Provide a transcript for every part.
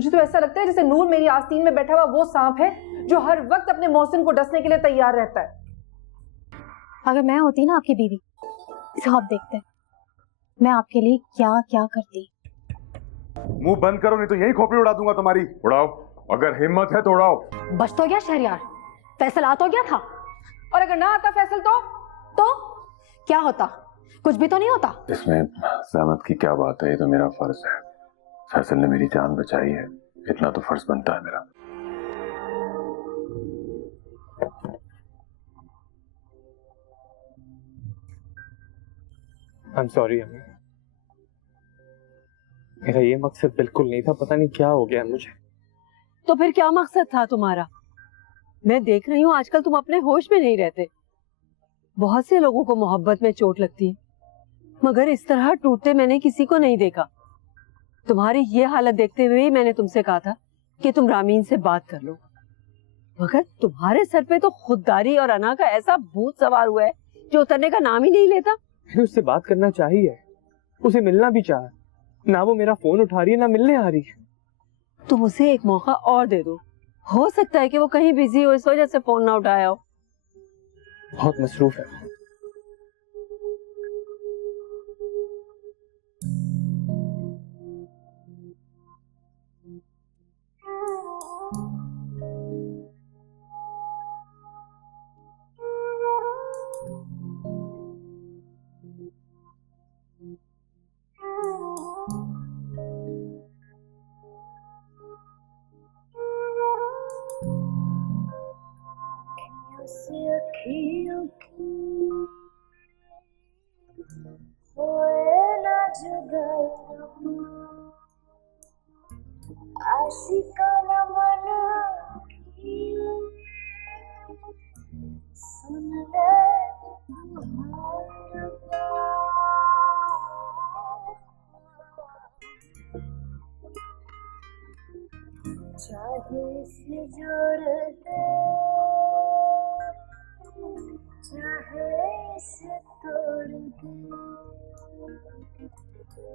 मुझे तो ऐसा लगता है जैसे नूर मेरी आस्तीन में बैठा हुआ वो सांप है जो हर वक्त अपने मोहसिन को डसने के लिए तैयार रहता है। अगर मैं होती ना आपकी बीवी, तो आप देखते मैं आपके लिए क्या क्या करती। मुंह बंद करो नहीं तो यही खोपड़ी उड़ा दूंगा तुम्हारी। उड़ाओ, अगर हिम्मत है तो उड़ाओ। बच तो गया शहरियार, फैसल आ तो गया था। और अगर ना आता फैसल तो क्या होता? कुछ भी तो नहीं होता। इसमें सहमत की क्या बात है, ये तो मेरा फर्ज है। फैसल ने मेरी जान बचाई है, इतना तो फर्ज बनता है मेरा। I'm sorry अम्मी, मेरा ये मकसद बिल्कुल नहीं था, पता नहीं क्या हो गया मुझे। तो फिर क्या मकसद था तुम्हारा? मैं देख रही हूँ आजकल तुम अपने होश में नहीं रहते। बहुत से लोगों को मोहब्बत में चोट लगती है, मगर इस तरह टूटते मैंने किसी को नहीं देखा। तुम्हारी ये हालत देखते हुए ही मैंने तुमसे कहा था कि तुम रामीन से बात कर लो, मगर तुम्हारे सर पे तो खुददारी और अना का ऐसा भूत सवार हुआ है जो उतरने का नाम ही नहीं लेता। मैंने उससे बात करना चाहिए, उसे मिलना भी चाहा, ना वो मेरा फोन उठा रही है ना मिलने आ रही है। तुम उसे एक मौका और दे दो, हो सकता है कि वो कहीं बिजी हो, इस वजह से फोन ना उठाया हो। बहुत मसरूफ है। चाहे से जोड़ दे चाहे से तोड़ दे,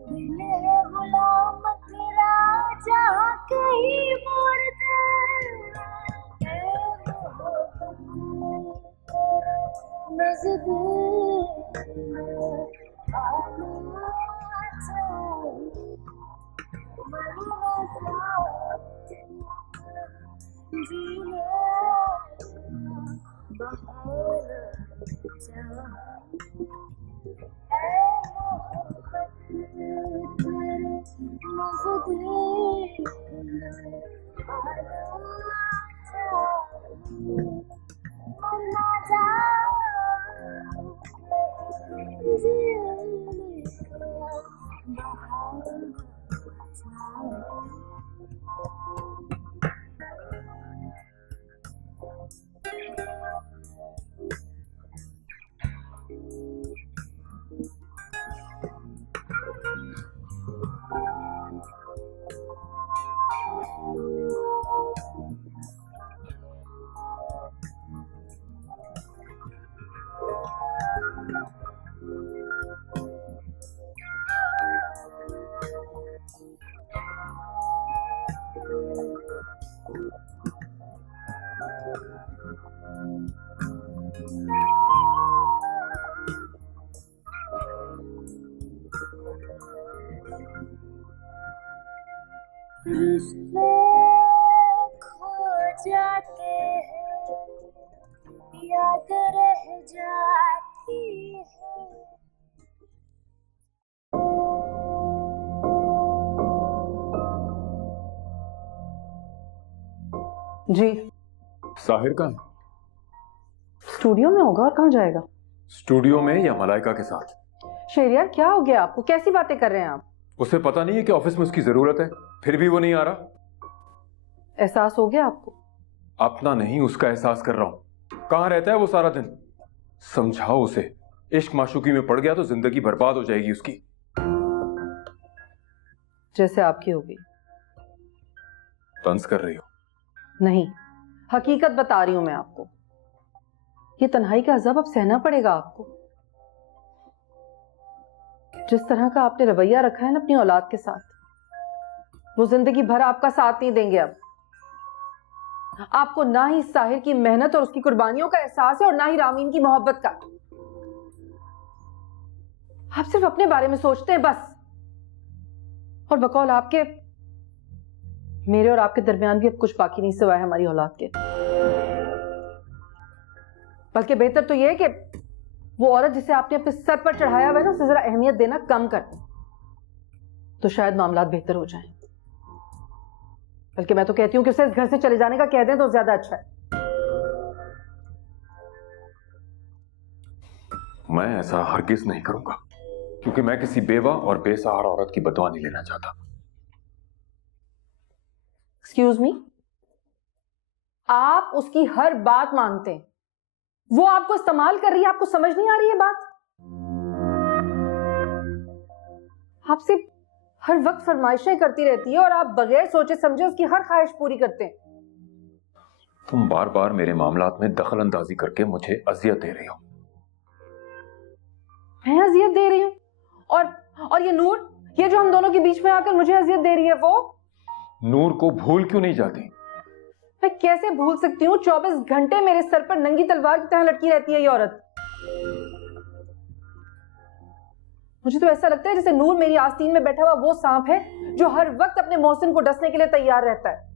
दिल है गुलाम तेरा जहाँ कहीं मोड़ दे। नजदीक आना चाहिए, मरना चाहिए, जीना बहाना चाहिए। रिश्ते खो जाते हैं, याद रह जाती है। जी साहिर कहाँ है? स्टूडियो में होगा, और कहाँ जाएगा? स्टूडियो में या मलाइका के साथ? शहरियार क्या हो गया आपको, कैसी बातें कर रहे हैं आप? उसे पता नहीं है कि ऑफिस में उसकी जरूरत है, फिर भी वो नहीं आ रहा। एहसास हो गया आपको? अपना नहीं, उसका एहसास कर रहा हूं। कहां रहता है वो सारा दिन? समझाओ उसे, इश्क माशूकी में पड़ गया तो जिंदगी बर्बाद हो जाएगी उसकी। जैसे आपकी होगी। तंज कर रही हो? नहीं, हकीकत बता रही हूं मैं आपको। ये तन्हाई का अज़ाब अब सहना पड़ेगा आपको। जिस तरह का आपने रवैया रखा है ना अपनी औलाद के साथ, वो जिंदगी भर आपका साथ नहीं देंगे अब। आपको ना ही साहिर की मेहनत और उसकी कुर्बानियों का एहसास है और ना ही रामीन की मोहब्बत का। आप सिर्फ अपने बारे में सोचते हैं बस। और बकौल आपके, मेरे और आपके दरमियान भी अब कुछ बाकी नहीं सिवाय हमारी औलाद के। बल्कि बेहतर तो यह है कि वो औरत जिसे आपने अपने सर पर चढ़ाया हुआ है ना, उसे जरा अहमियत देना कम कर दें, तो शायद मामलात बेहतर हो जाएं। बल्कि मैं तो कहती हूं कि उसे इस घर से चले जाने का कह दें तो ज्यादा अच्छा है। मैं ऐसा हरगिज नहीं करूंगा, क्योंकि मैं किसी बेवा और बेसहारा औरत की बदवा नहीं लेना चाहता। एक्सक्यूज मी, आप उसकी हर बात मानते हैं, वो आपको इस्तेमाल कर रही है, आपको समझ नहीं आ रही है बात? आपसे हर वक्त फरमाइशें करती रहती है और आप बगैर सोचे समझे उसकी हर ख्वाहिश पूरी करते हैं। तुम बार बार मेरे मामलात में दखल अंदाजी करके मुझे अजियत दे रही हो। मैं अजियत दे रही हूं? और ये नूर, ये जो हम दोनों के बीच में आकर मुझे अजियत दे रही है, वो नूर को भूल क्यों नहीं जाती? मैं कैसे भूल सकती हूँ? 24 घंटे मेरे सर पर नंगी तलवार की तरह लटकी रहती है ये औरत। मुझे तो ऐसा लगता है जैसे नूर मेरी आस्तीन में बैठा हुआ वो सांप है जो हर वक्त अपने मोहसिन को डसने के लिए तैयार रहता है।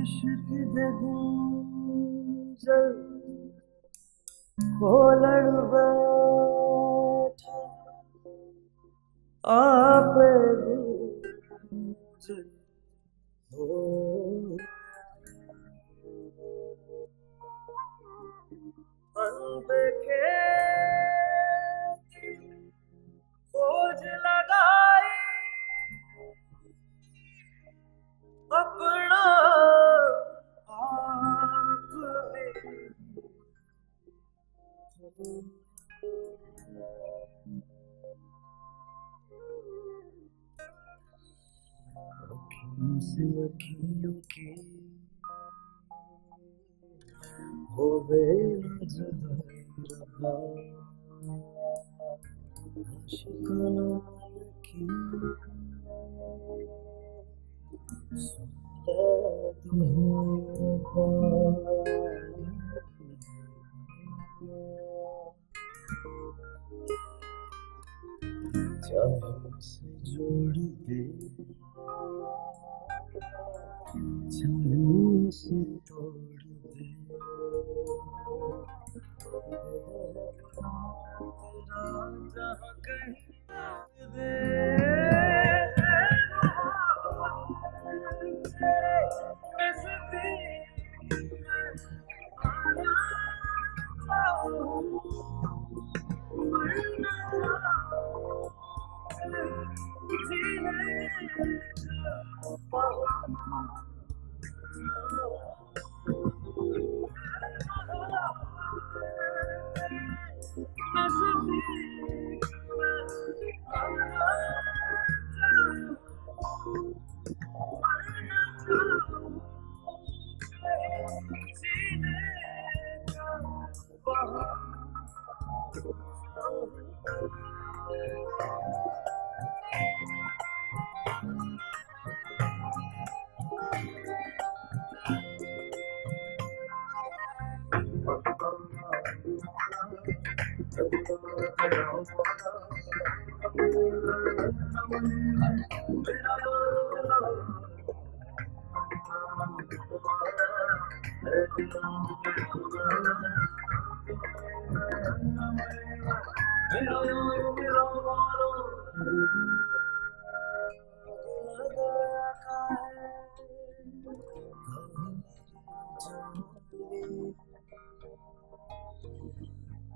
इश्क दे गुंजल हो लड़ बैठा आप गुंजल हो अनदेखे खोज लगाई अपना आप अखियों से अखियों के हो गए न जुदाई रब्बा आशिकाना की चाहे उसे जोड़ दे चाहे उसे तोड़ दे तेरा जहाँ कहीं दे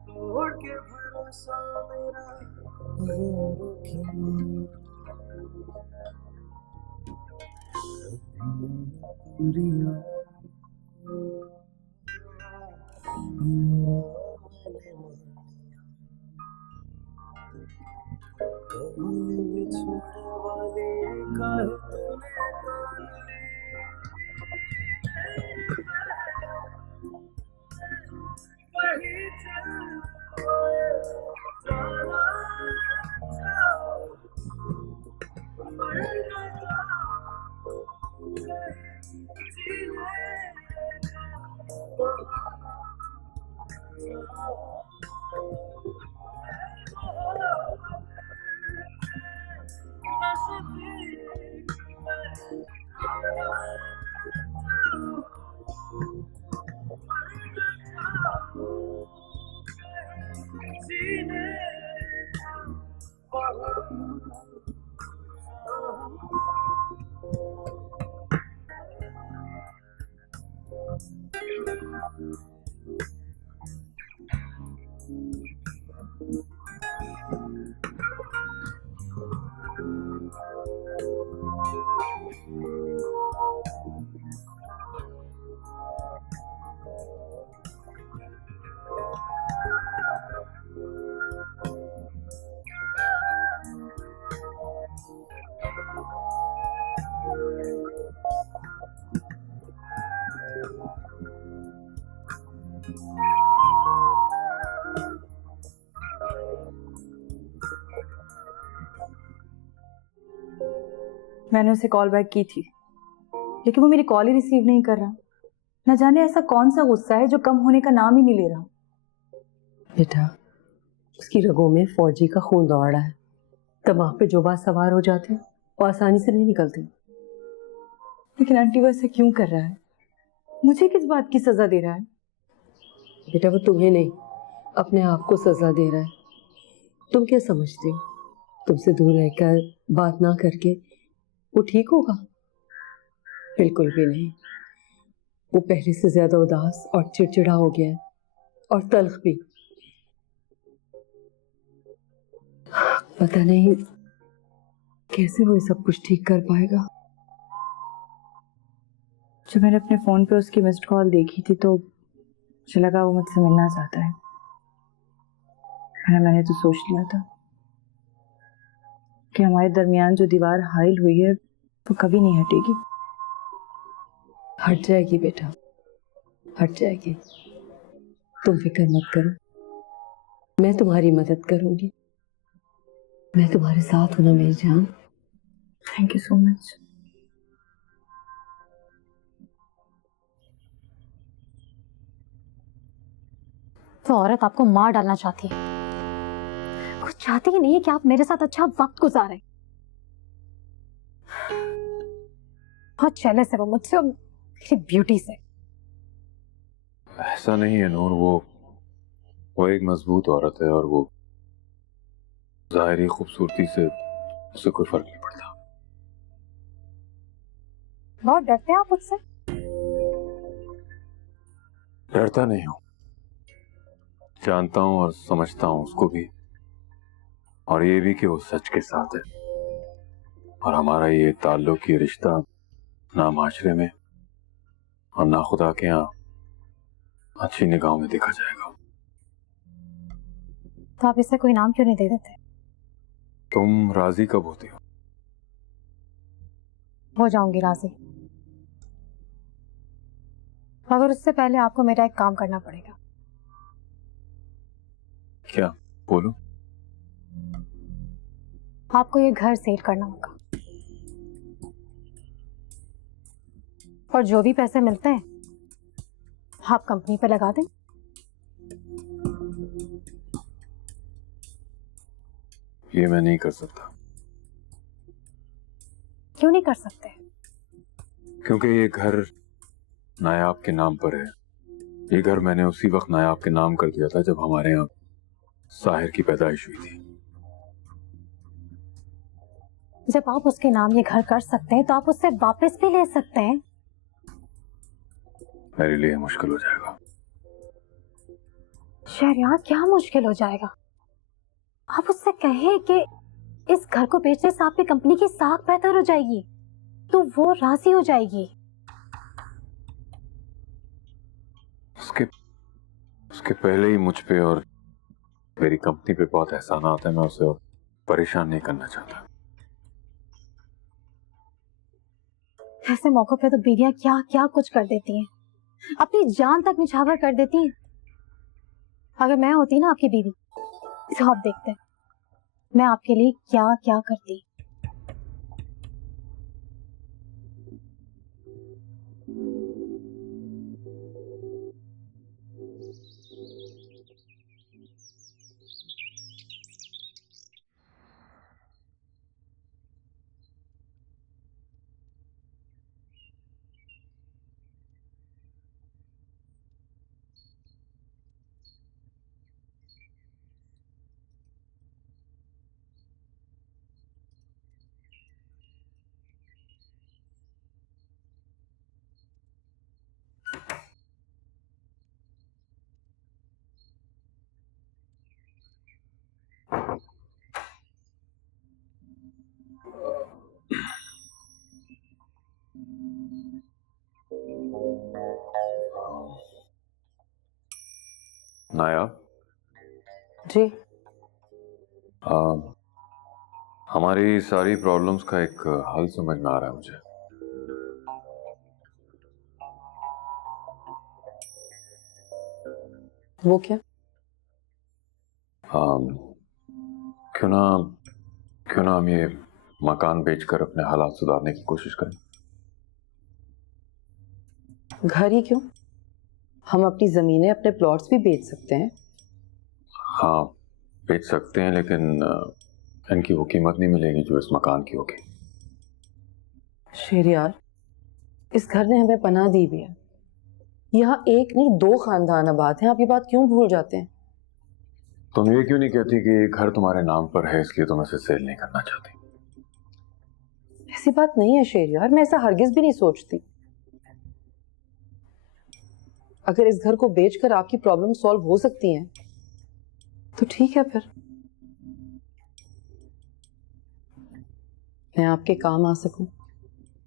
छोड़ के भरोसा मेरा दूरियां कमल बिछड़े वाले काहे तूने तान वही चल जाना चाहो मर न जाओ जीने मैंने उसे कॉल बैक की थी, लेकिन वो मेरी कॉल ही रिसीव नहीं कर रहा। न जाने ऐसा कौन सा गुस्सा है जो कम होने का नाम ही नहीं ले रहा। बेटा, उसकी रगों में फौजी का खून दौड़ रहा है। दिमाग पे जो बात सवार हो जाती है वो आसानी से नहीं निकलती। लेकिन आंटी वो ऐसा क्यों कर रहा है? मुझे किस बात की सजा दे रहा है? बेटा, वो तुम्हें नहीं, अपने आप को सजा दे रहा है। तुम क्या समझते हो, तुमसे दूर रहकर बात ना करके वो ठीक होगा? बिल्कुल भी नहीं। वो पहले से ज्यादा उदास और चिड़चिड़ा हो गया है, और तल्ख भी। पता नहीं कैसे वो ये सब कुछ ठीक कर पाएगा। जब मैंने अपने फोन पे उसकी मिस्ड कॉल देखी थी तो मुझे लगा वो मुझसे मिलना चाहता है। मैंने तो सोच लिया था कि हमारे दरमियान जो दीवार हाइल हुई है वो कभी नहीं हटेगी। हट जाएगी बेटा, हट जाएगी। तुम फिक्र मत करो, मैं तुम्हारी मदद करूंगी। मैं तुम्हारे साथ हूं ना मेरी जान। Thank you so much. तो औरत आपको मार डालना चाहती है। कुछ चाहती ही नहीं है कि आप मेरे साथ अच्छा वक्त गुजारें। बहुत जेलस है वो मुझसे और मेरी ब्यूटी से। ऐसा नहीं है नूर, वो एक मजबूत औरत है और वो ज़ाहिरी खूबसूरती से उससे कोई फर्क नहीं पड़ता। बहुत डरते हैं आप मुझसे? डरता नहीं हूं, जानता हूं और समझता हूं उसको भी, और ये भी कि वो सच के साथ है। और हमारा ये ताल्लुक, ये रिश्ता ना माशरे में और ना खुदा के यहाँ अच्छी निगाहों में देखा जाएगा। तो आप इसे कोई नाम क्यों नहीं दे देते? तुम राजी कब होती हो जाऊंगी राजी, मगर उससे पहले आपको मेरा एक काम करना पड़ेगा। क्या? बोलो। आपको ये घर सेल करना होगा, और जो भी पैसे मिलते हैं आप कंपनी पे लगा दें। ये मैं नहीं कर सकता। क्यों नहीं कर सकते? क्योंकि ये घर नायाब के नाम पर है। ये घर मैंने उसी वक्त नायाब के नाम कर दिया था जब हमारे यहाँ साहिर की पैदाइश हुई थी। जब आप उसके नाम ये घर कर सकते हैं तो आप उससे वापस भी ले सकते हैं। मेरे लिए मुश्किल हो जाएगा। शहरयार, क्या मुश्किल हो जाएगा? आप उससे कहें कि इस घर को बेचने से आपकी कंपनी की साख बेहतर हो जाएगी। तो वो राजी हो जाएगी। उसके उसके पहले ही मुझ पे और मेरी कंपनी पे बहुत एहसान आता है। मैं उसे और परेशान नहीं करना चाहता। ऐसे मौकों पे तो बीवियां क्या क्या कुछ कर देती हैं, अपनी जान तक निछावर कर देती हैं। अगर मैं होती ना आपकी बीवी, इसे आप देखते मैं आपके लिए क्या क्या करती। नायाब जी। हमारी सारी प्रॉब्लम्स का एक हल समझ में आ रहा है मुझे। वो क्या? क्यों ना हम ये मकान बेचकर अपने हालात सुधारने की कोशिश करें। घर ही क्यों, हम अपनी जमीनें, अपने प्लॉट्स भी बेच सकते हैं। हाँ, बेच सकते हैं, लेकिन इनकी वो कीमत नहीं मिलेगी जो इस मकान की होगी। शेरियार, इस घर ने हमें पनाह दी भी है। यहाँ एक नहीं 2 खानदान आबाद हैं। आप ये बात क्यों भूल जाते हैं? तुम ये क्यों नहीं कहती कि घर तुम्हारे नाम पर है इसलिए तुम इसे सेल नहीं करना चाहती? ऐसी बात नहीं है शेरियार, मैं ऐसा हरगिज भी नहीं सोचती। अगर इस घर को बेचकर आपकी प्रॉब्लम सॉल्व हो सकती हैं तो ठीक है, फिर मैं आपके काम आ सकूं,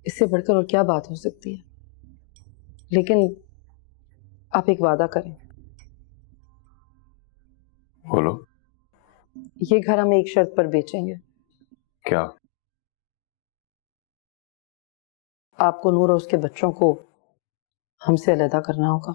इससे बढ़कर और क्या बात हो सकती है। लेकिन आप एक वादा करें। बोलो। ये घर हम एक शर्त पर बेचेंगे। क्या? आपको नूर और उसके बच्चों को हमसे अलग करना होगा।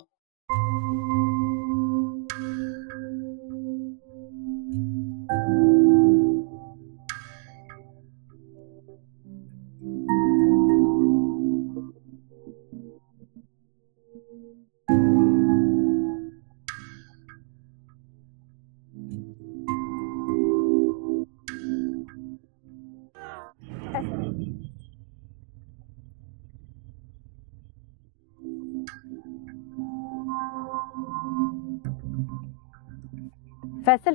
फैसल,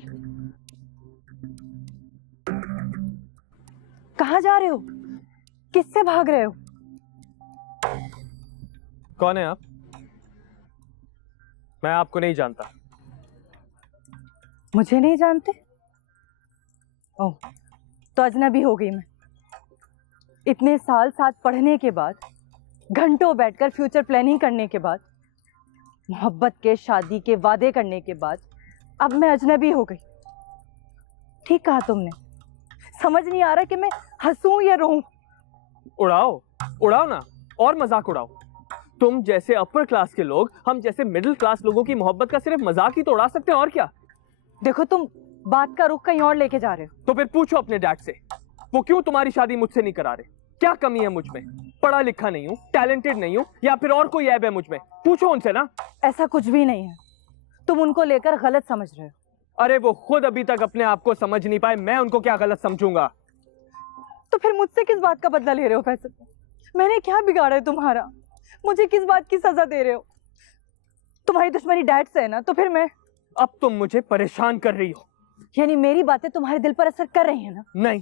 कहाँ जा रहे हो? किससे भाग रहे हो? कौन है आप? मैं आपको नहीं जानता। मुझे नहीं जानते? ओह, तो अजनबी हो गई मैं। इतने साल साथ पढ़ने के बाद, घंटों बैठकर फ्यूचर प्लानिंग करने के बाद, मोहब्बत के, शादी के वादे करने के बाद अब मैं अजनबी हो गई। ठीक कहा तुमने। समझ नहीं आ रहा कि मैं हंसूं या रोऊं। उड़ाओ ना, और मजाक उड़ाओ। तुम जैसे अपर क्लास के लोग हम जैसे मिडिल क्लास लोगों की मोहब्बत का सिर्फ मजाक ही तो उड़ा सकते हैं, और क्या। देखो, तुम बात का रुख कहीं और लेके जा रहे हो। तो फिर पूछो अपने डैड से, वो क्यों तुम्हारी शादी मुझसे नहीं करा रहे? क्या कमी है मुझ में? पढ़ा लिखा नहीं हूँ, टैलेंटेड नहीं हूँ, या फिर और कोई ऐब है मुझ में? पूछो उनसे ना। ऐसा कुछ भी नहीं है, तुम उनको लेकर गलत समझ रहे हो। अरे वो खुद अभी तक अपने आप को समझ नहीं पाए, मैं उनको क्या गलत समझूंगा? तो फिर मुझसे किस बात का बदला ले रहे हो फैसल? मैंने क्या बिगाड़ा है तुम्हारा? मुझे किस बात की सजा दे रहे हो? तुम्हारी दुश्मनी डैड से है ना, तो फिर मैं। अब तुम मुझे परेशान कर रही हो। यानी मेरी बातें तुम्हारे दिल पर असर कर रही है ना? नहीं।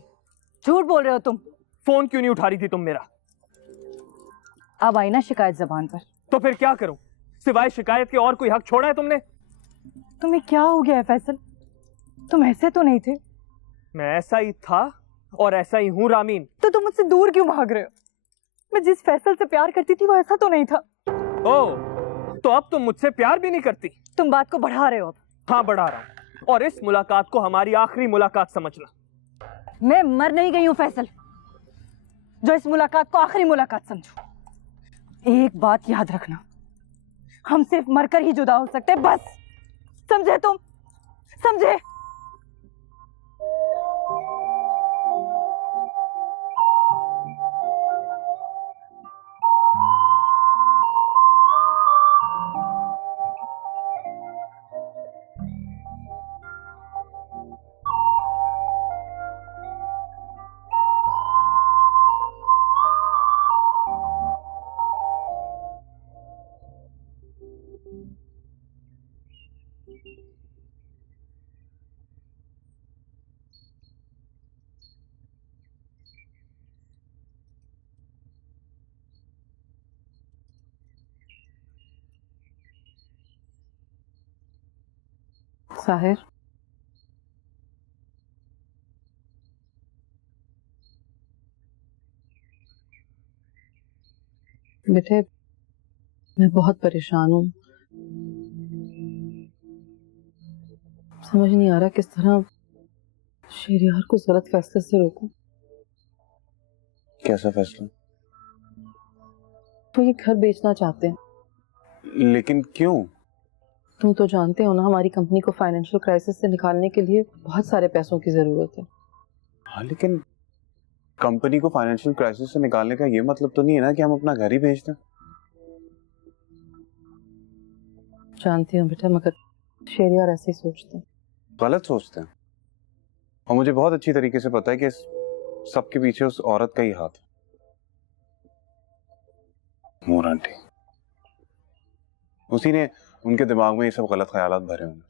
झूठ बोल रहे हो तुम। फोन क्यों नहीं उठा रही थी तुम मेरा? अब आई ना शिकायत जबान पर। तो फिर क्या करूं? सिवाय शिकायत के और कोई हक छोड़ा है तुमने? तुम्हें क्या हो गया है फैसल? तुम ऐसे तो नहीं थे। मैं ऐसा ही था और ऐसा ही हूं रामीन। तो तुम मुझसे दूर क्यों भाग रहे हो? मैं जिस फैसल से प्यार करती थी वो ऐसा तो नहीं था। ओ, तो अब तुम मुझसे प्यार भी नहीं करती? तुम बात को बढ़ा रहे हो अब। हाँ, बढ़ा रहा हूँ, और इस मुलाकात को हमारी आखिरी मुलाकात समझना। मैं मर नहीं गई हूँ फैसल, जो इस मुलाकात को आखिरी मुलाकात समझू। एक बात याद रखना, हम सिर्फ मरकर ही जुदा हो सकते हैं, बस। समझे तुम? समझे? साहिर, बेटे मैं बहुत परेशान हूँ। समझ नहीं आ रहा किस तरह शेरियार को इस गलत फैसले से रोकूं। कैसा फैसला? तो ये घर बेचना चाहते हैं। लेकिन क्यों? तुम तो जानते हो ना, हमारी कंपनी को फाइनेंशियल क्राइसिस से निकालने के लिए बहुत सारे पैसों की जरूरत है। हाँ, लेकिन कंपनी को फाइनेंशियल क्राइसिस से निकालने का ये मतलब तो नहीं है ना कि हम अपना घर ही बेच दें। जानती हूँ बेटा, मगर शेरियार ऐसे ही सोचते हैं। गलत सोचते हैं, और मुझे बहुत अच्छी तरीके से पता है कि सबके पीछे उस औरत का ही हाथ है, मोर आंटी। उसी ने उनके दिमाग में ये सब गलत ख्यालात भरे होंगे।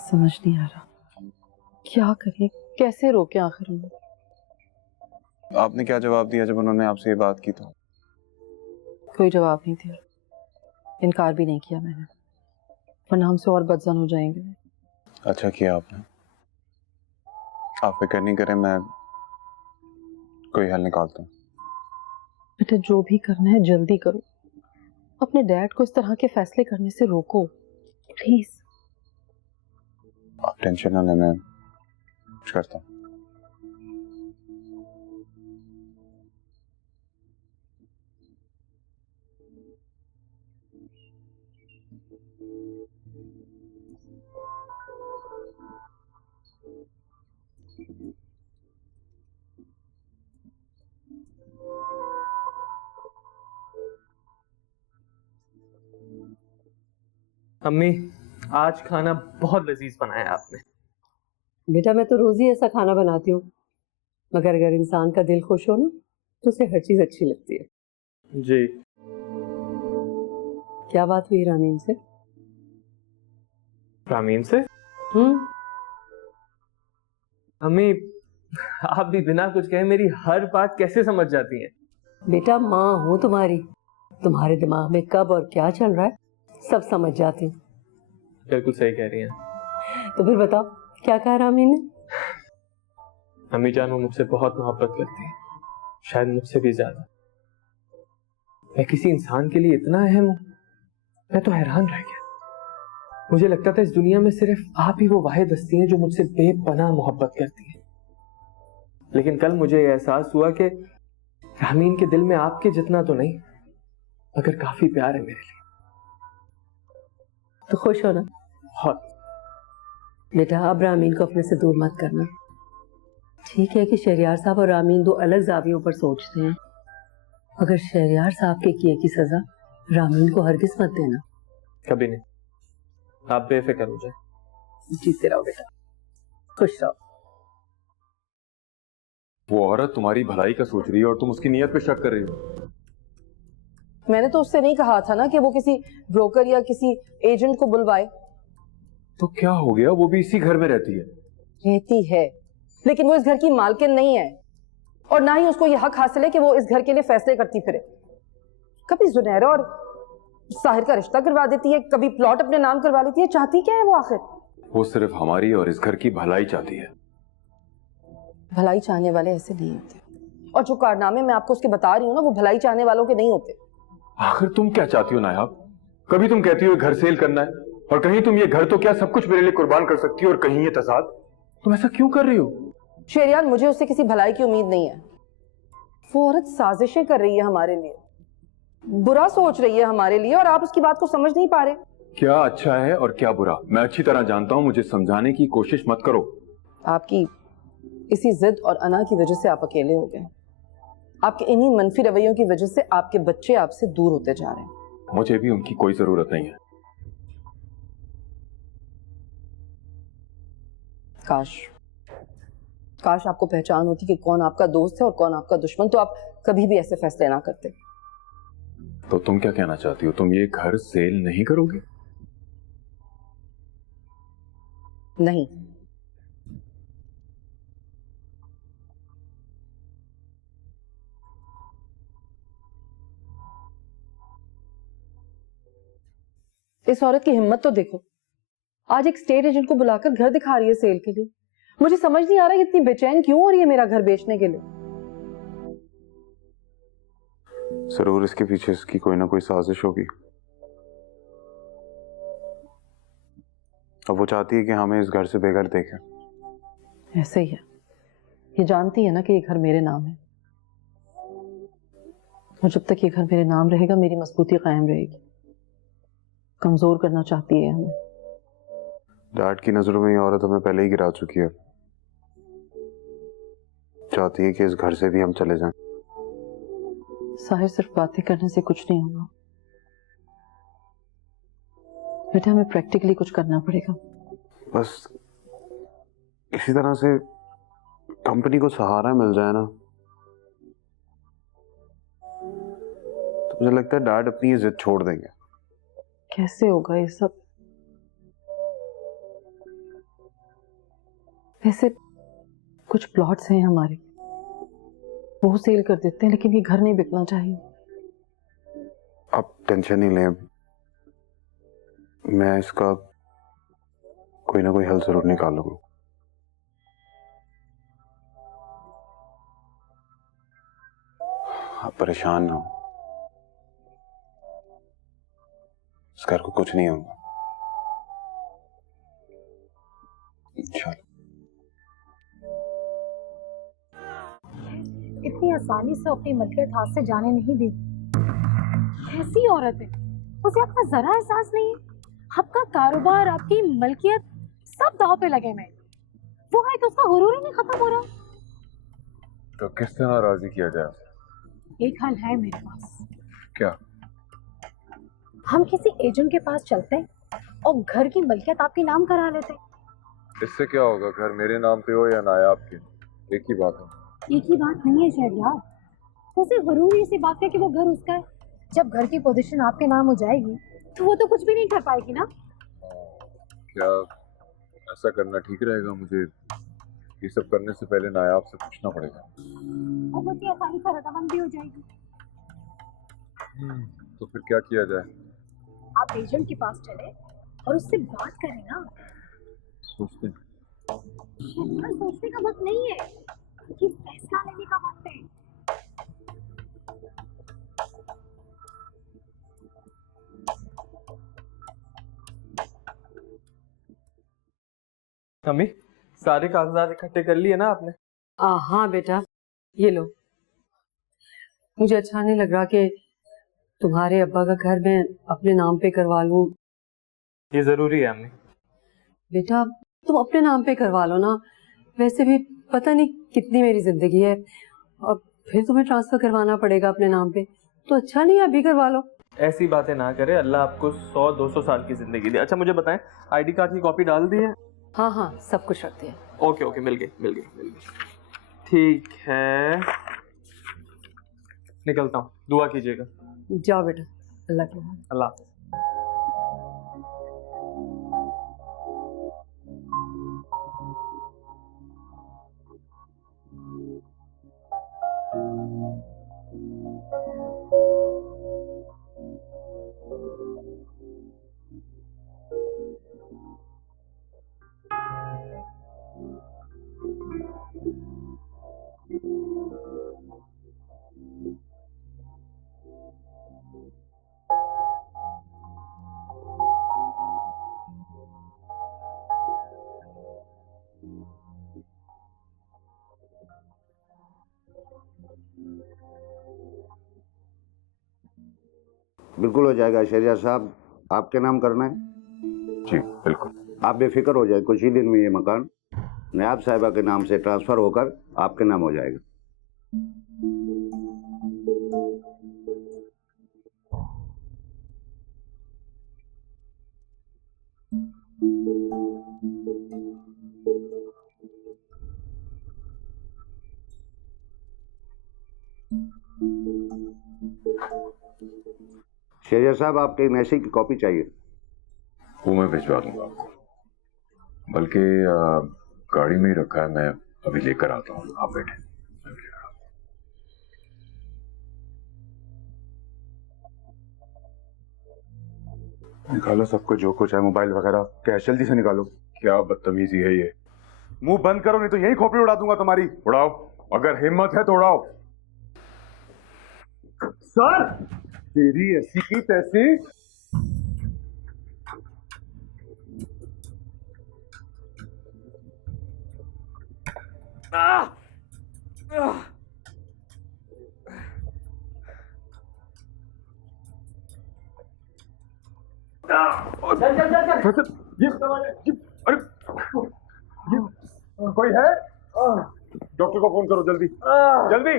समझ नहीं आ रहा क्या करें, कैसे रोकें आखिर उन्हें। आपने क्या जवाब दिया जब उन्होंने आपसे ये बात की? तो कोई जवाब नहीं दिया, इनकार भी नहीं किया मैंने, वरना हमसे और बदजन हो जाएंगे। अच्छा किया आपने। आप फिक्र नहीं करें, मैं कोई हल निकालता हूँ। बेटा जो भी करना है जल्दी करो, अपने डैड को इस तरह के फैसले करने से रोको प्लीज। आप टेंशन ना लें, मैं कुछ करता हूँ। अम्मी, आज खाना बहुत लजीज बनाया आपने। बेटा मैं तो रोज ही ऐसा खाना बनाती हूँ, मगर अगर इंसान का दिल खुश हो ना तो उसे हर चीज अच्छी लगती है। जी। क्या बात हुई रामीन से? रामीन से? अम्मी, आप भी बिना कुछ कहे मेरी हर बात कैसे समझ जाती हैं? बेटा माँ हूँ तुम्हारी, तुम्हारे दिमाग में कब और क्या चल रहा है सब समझ जाती हूँ। बिल्कुल सही कह रही हैं। तो फिर बताओ क्या कहा रामीन ने? अम्मी जान वो मुझसे बहुत मोहब्बत करती है, शायद मुझसे भी ज्यादा। मैं किसी इंसान के लिए इतना अहम हूँ, मैं तो हैरान रह गया। मुझे लगता था इस दुनिया में सिर्फ आप ही वो वाहिद हस्ती हैं जो मुझसे बेपनाह मोहब्बत करती है। लेकिन कल मुझे यह एहसास हुआ कि रामीन के दिल में आपके जितना तो नहीं, मगर काफी प्यार है मेरे लिए। तो खुश हो ना? बहुत। बेटा अब रामीन को अपने से दूर मत करना। ठीक है कि शहरियार साहब और रामीन दो अलग जावियों पर सोचते हैं, मगर शहरियार साहब के किए की सजा रामीन को हरगिज मत देना। कभी नहीं, आप बेफिक्र हो जाए। जीते रहो बेटा, खुश रहो। वो औरत तुम्हारी भलाई का सोच रही है और तुम उसकी नीयत पे शक कर रही हो। मैंने तो उससे नहीं कहा था ना कि वो किसी ब्रोकर या किसी एजेंट को बुलवाए। तो क्या हो गया, वो भी इसी घर में रहती है। रहती है, लेकिन वो इस घर की मालकिन नहीं है, और ना ही उसको यह हक हासिल है कि वो इस घर के लिए फैसले करती फिरे। कभी जुनैरा और साहिर का रिश्ता करवा देती है, कभी प्लॉट अपने नाम करवा लेती है। चाहती क्या है वो आखिर? वो सिर्फ हमारी और इस घर की भलाई चाहती है। भलाई चाहने वाले ऐसे नहीं होते, और जो कारनामे मैं आपको उसके बता रही हूँ ना, वो भलाई चाहने वालों के नहीं होते। आखिर तुम क्या चाहती हो नायाब? कभी तुम कहती हो घर सेल करना है, और कहीं तुम ये घर तो क्या सब कुछ मेरे लिए कुर्बान कर सकती हो, और कहीं ये तसाद। तुम ऐसा क्यों कर रही हो? शेरियान, मुझे उससे किसी भलाई की उम्मीद नहीं है। वो औरत साजिशें कर रही है हमारे लिए, बुरा सोच रही है हमारे लिए, और आप उसकी बात को समझ नहीं पा रहे। क्या अच्छा है और क्या बुरा मैं अच्छी तरह जानता हूं, मुझे समझाने की कोशिश मत करो। आपकी इसी जिद और अना की वजह से आप अकेले हो गए। आपके इन्हीं मनफी रवैयों की वजह से आपके बच्चे आपसे दूर होते जा रहे हैं। मुझे भी उनकी कोई जरूरत नहीं है। काश काश आपको पहचान होती कि कौन आपका दोस्त है और कौन आपका दुश्मन, तो आप कभी भी ऐसे फैसले ना करते। तो तुम क्या कहना चाहती हो? तुम ये घर सेल नहीं करोगे? नहीं। इस औरत की हिम्मत तो देखो, आज एक स्टेट एजेंट को बुलाकर घर दिखा रही है सेल के लिए। मुझे समझ नहीं आ रहा इतनी बेचैन क्यों हो रही है मेरा घर बेचने के लिए। जरूर इसके पीछे इसकी कोई ना कोई साजिश होगी। अब वो चाहती है कि हमें इस घर से बेघर देखें। ऐसे ही है, ये जानती है ना कि ये घर मेरे नाम है, और जब तक ये घर मेरे नाम रहेगा मेरी मजबूती कायम रहेगी। कमजोर करना चाहती है हमें। डैड की नजरों में ये औरत हमें पहले ही गिरा चुकी है। चाहती है कि इस घर से भी हम चले जाएं। साहिर, सिर्फ बातें करने से कुछ नहीं होगा बेटा, हमें प्रैक्टिकली कुछ करना पड़ेगा। बस इसी तरह से कंपनी को सहारा मिल जाए ना, तो मुझे लगता है डैड अपनी ये जिद छोड़ देंगे। कैसे होगा ये सब? वैसे कुछ प्लॉट्स हैं हमारे, वो सेल कर देते हैं, लेकिन ये घर नहीं बिकना चाहिए। आप टेंशन नहीं लें, मैं इसका कोई ना कोई हल जरूर निकालूंगा। आप परेशान ना हो, इस घर को कुछ नहीं होगा इंशाल्लाह। इतनी आसानी से अपनी मलकियत हाथ से जाने नहीं दी। कैसी औरत है, उसे आपका जरा एहसास नहीं है। आपका कारोबार, आपकी मलकियत सब दांव पे लगे में। वो है कि उसका गुरूर ही नहीं खत्म हो रहा। तो किस तरह राजी किया जाए? एक हल है मेरे पास। क्या? हम किसी एजेंट के पास चलते और घर की मलकियत आपके नाम करा लेते। इससे क्या होगा? घर मेरे नाम पे हो या नायाब के, एक ही बात है। एक ही बात नहीं है शहरयार, उसे गुरूर इसी बात का कि वो घर उसका है। जब घर की पोजीशन आपके नाम हो जाएगी तो वो तो कुछ भी नहीं कर पाएगी ना। क्या ऐसा करना ठीक रहेगा? मुझे ये सब करने से पहले नायाब से पूछना पड़ेगा। और वो आसानी से रजामंद भी हो जाएगी। तो फिर क्या किया जाए? आप एजेंट के पास चले और उससे बात करें ना। सोचते हैं। पर सोचने का वक्त नहीं है, कि फैसला लेने का वक्त है। मम्मी, सारे कागजात इकट्ठे कर लिए ना आपने? हाँ बेटा, ये लो। मुझे अच्छा नहीं लग रहा कि तुम्हारे अब्बा का घर मैं अपने नाम पे करवा लूं। ये जरूरी है अम्मी। बेटा तुम अपने नाम पे करवा लो ना, वैसे भी पता नहीं कितनी मेरी जिंदगी है, और फिर तुम्हें ट्रांसफर करवाना पड़ेगा अपने नाम पे, तो अच्छा नहीं है अभी करवा लो। ऐसी बातें ना करे, अल्लाह आपको 100-200 साल की जिंदगी दे। अच्छा मुझे बताएं, आईडी कार्ड की कॉपी डाल दी है? हाँ हाँ, सब कुछ रख दिया। ओके ओके, मिल गई। ठीक है, निकलता हूँ, दुआ कीजिएगा। जाओ बेटा, अल्लाह के नाम। अल्लाह हाफ़िज़। बिल्कुल हो जाएगा शहरियार साहब, आपके नाम करना है। जी बिल्कुल। आप बेफिक्र हो जाए, कुछ ही दिन में ये मकान नायब साहिबा के नाम से ट्रांसफर होकर आपके नाम हो जाएगा। शहरियार साहब, आपके मैसेज की कॉपी चाहिए। वो मैं भिजवा दूंगा आपको, बल्कि गाड़ी में ही रखा है, मैं अभी लेकर आता हूँ, आप बैठे। निकालो सबको जो कुछ है, मोबाइल वगैरह कैश जल्दी से निकालो। क्या बदतमीजी है ये। मुंह बंद करो नहीं तो यही खोपड़ी उड़ा दूंगा तुम्हारी। उड़ाओ, अगर हिम्मत है तो उड़ाओ। सर तेरी ऐसी की तैसी। ये कोई है? डॉक्टर को फोन करो जल्दी जल्दी।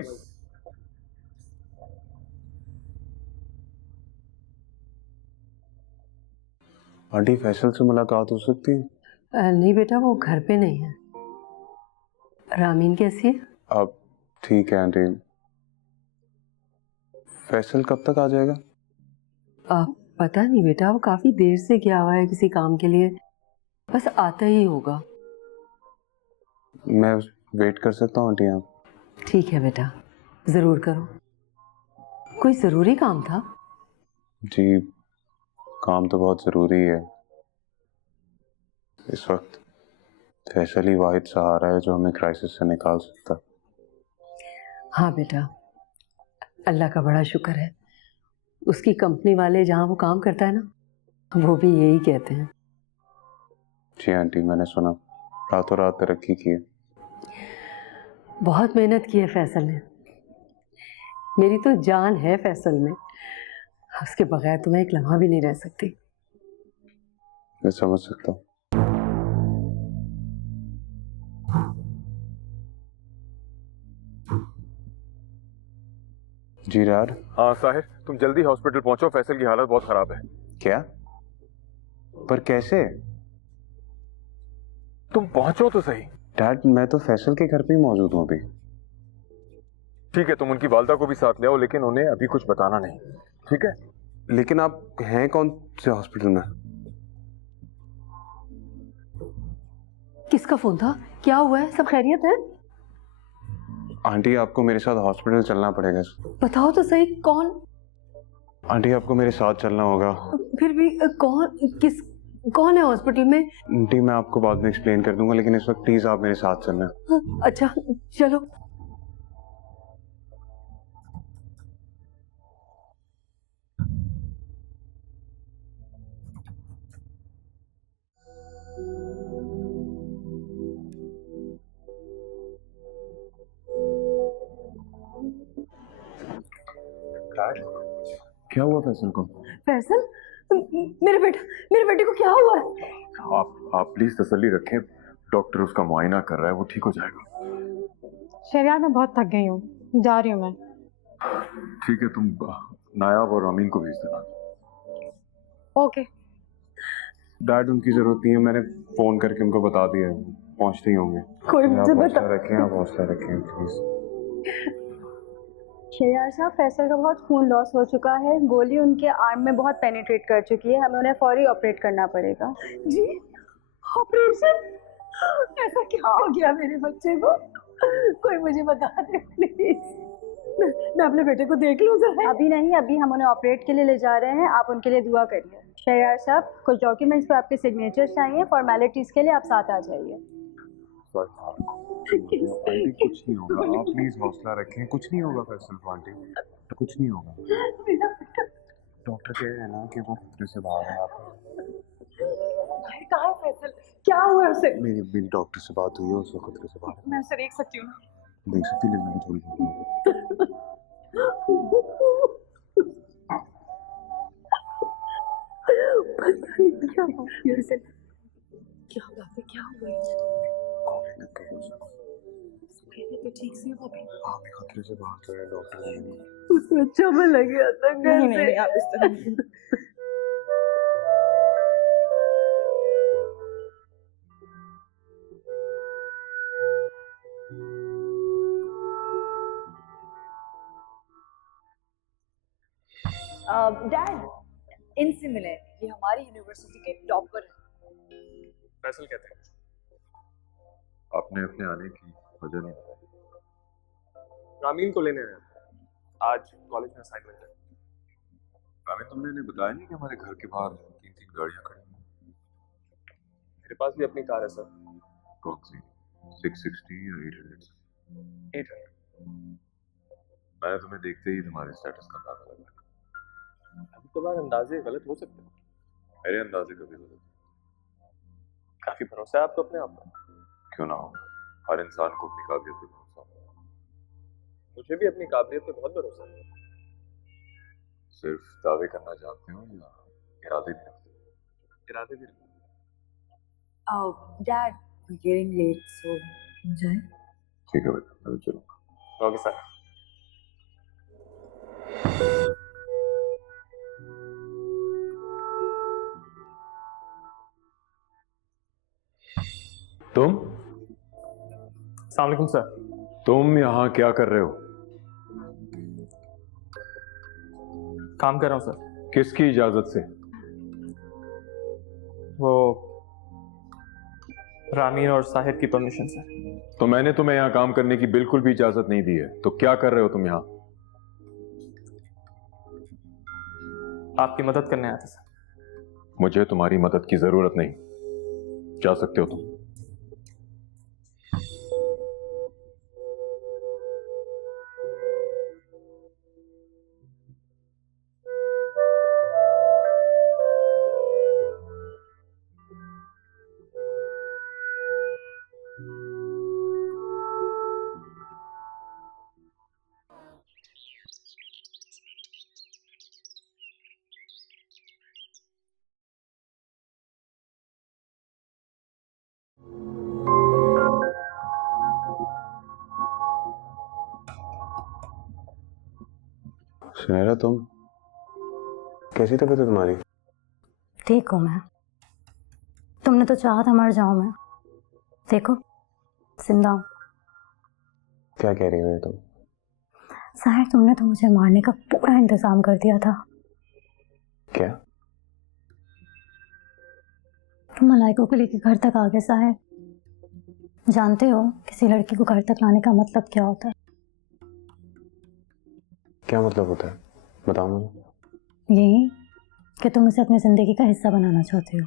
आंटी फैसल से मुलाकात हो सकती है? नहीं बेटा, वो घर पे नहीं है। रामीन कैसी है? अब ठीक है आंटी। फैसल कब तक आ जाएगा? पता नहीं बेटा, वो काफी देर से गया हुआ है किसी काम के लिए, बस आता ही होगा। मैं वेट कर सकता हूँ आंटी? आप ठीक है बेटा, जरूर करो। कोई जरूरी काम था? जी काम तो बहुत जरूरी है। इस वक्त फैसल ही वाहिद सहारा है जो हमें क्राइसिस से निकाल सकता। हाँ बेटा, अल्लाह का बड़ा शुक्र है, उसकी कंपनी वाले जहाँ वो काम करता है ना, वो भी यही कहते हैं। जी आंटी, मैंने सुना रातों रात तरक्की की है। बहुत मेहनत की है फैसल ने। मेरी तो जान है फैसल में, उसके बगैर तो मैं एक लम्हा भी नहीं रह सकती। मैं समझ सकता हूँ। जी रार। हाँ साहिर, तुम जल्दी हॉस्पिटल पहुंचो, फैसल की हालत बहुत खराब है। क्या? पर कैसे? तुम पहुंचो तो सही। डैड मैं तो फैसल के घर पे ही मौजूद हूँ अभी। ठीक है, तुम उनकी वालदा को भी साथ ले आओ, लेकिन उन्हें अभी कुछ बताना नहीं, ठीक है? लेकिन आप हैं कौन से हॉस्पिटल में? किसका फोन था? क्या हुआ है? सब खैरियत है? आंटी आपको मेरे साथ हॉस्पिटल चलना पड़ेगा। बताओ तो सही, कौन? आंटी आपको मेरे साथ चलना होगा। फिर भी कौन है हॉस्पिटल में? आंटी मैं आपको बाद में एक्सप्लेन कर दूंगा, लेकिन इस वक्त प्लीज आप मेरे साथ चलना। अच्छा चलो। क्या हुआ फैसल को? फैसल, मेरे बेटे को क्या हुआ है? आप प्लीज तसल्ली रखें, डॉक्टर उसका मुआयना कर रहा है, वो ठीक हो जाएगा। शहरियार मैं बहुत थक गई हूँ, जा रही हूँ मैं। ठीक है, तुम नायाब और अमीन को भेज देना। ओके। डैड उनकी जरूरत नहीं है, मैंने फोन करके उनको बता दिया है, पहुंचते ही होंगे। कोई मुझे बता। रखें आप हौसला रखें प्लीज। शहरियार साहब, फैसल का बहुत खून लॉस हो चुका है, गोली उनके आर्म में बहुत पेनिट्रेट कर चुकी है, हमें उन्हें फौरी ऑपरेट करना पड़ेगा। जी ऑपरेशन? ऐसा क्या हो गया मेरे बच्चे को? कोई मुझे बता दे प्लीज, मैं अपने बेटे को देख लूं जरा। अभी नहीं, अभी हम उन्हें ऑपरेट के लिए ले जा रहे हैं, आप उनके लिए दुआ करिए। शहरियार साहब, कुछ डॉक्यूमेंट्स पर आपके सिग्नेचर चाहिए, फॉर्मेलिटीज के लिए आप साथ आ जाइए। आंटी कुछ नहीं होगा, आप प्लीज हौसला रखें, कुछ नहीं होगा फैसल को आंटी, कुछ नहीं होगा। डॉक्टर कह रहे हैं ना कि वो खतरे से बाहर है। आप कहाँ है फैसल? क्या हुआ उसे? मेरी डॉक्टर से बात हुई है, उसको खतरे से बाहर है। मैं उसे देख सकती हूँ? देख सकती, लेकिन अभी थोड़ी बहुत। क्या बात है, क्या हुआ? तो ठीक से वो भी आप भी खतरे से बाहर तो है, डॉक्टर ने उसको अच्छा में लग गया था घर नहीं से। नहीं आप इस तरह नहीं। डैड, इनसे मिले, ये हमारी यूनिवर्सिटी के टॉपर हैं। फैसल कहते हैं। आपने अपने आने की वजह नहीं बताई। रामीन को लेने आया, आज कॉलेज में असाइनमेंट है। रामीन, तुमने इन्हें बताया नहीं कि हमारे घर के बाहर 3-3 गाड़ियां खड़ी हैं? मेरे पास भी अपनी कार है सर। कौन सी, 660 या 800? 800। मैंने तुम्हें देखते ही तुम्हारे स्टेटस का अंदाजा लगा। कभी कभार अंदाजे गलत हो सकते हैं। मेरे अंदाजे कभी गलत काफी भरोसा है आपको अपने आप पर। क्यों ना हो, हर इंसान को अपनी काबिलियत पे भरोसा होता है। मुझे भी अपनी काबिलियत पे बहुत भरोसा है। सिर्फ दावे करना जानते हो या इरादे भी रखते हो? इरादे भी रखते डैड, गेटिंग लेट, सो जाए। ठीक है बेटा, मैं भी चलूंगा। Okay sir. तुम अस्सलाम वालेकुम सर। तुम यहाँ क्या कर रहे हो? काम कर रहा हूँ सर। किसकी इजाजत से? वो रामीन और साहिर की परमिशन से। तो मैंने तुम्हें यहाँ काम करने की बिल्कुल भी इजाजत नहीं दी है, तो क्या कर रहे हो तुम यहाँ? आपकी मदद करने आया था सर। मुझे तुम्हारी मदद की जरूरत नहीं, जा सकते हो तुम। सुनहरा, तुम कैसी तबीयत है तुम्हारी? ठीक हूँ मैं। तुमने तो चाहा था मर जाऊं मैं, देखो जिंदा हूं। क्या कह रही हो तुम? साहिर, तुमने तो मुझे मारने का पूरा इंतजाम कर दिया था। क्या? तुम मलाइकों को लेकर घर तक आ गए साहिर। जानते हो किसी लड़की को घर तक लाने का मतलब क्या होता है? क्या मतलब होता है, बताओ मुझे। यही कि तुम उसे अपनी जिंदगी का हिस्सा बनाना चाहते हो।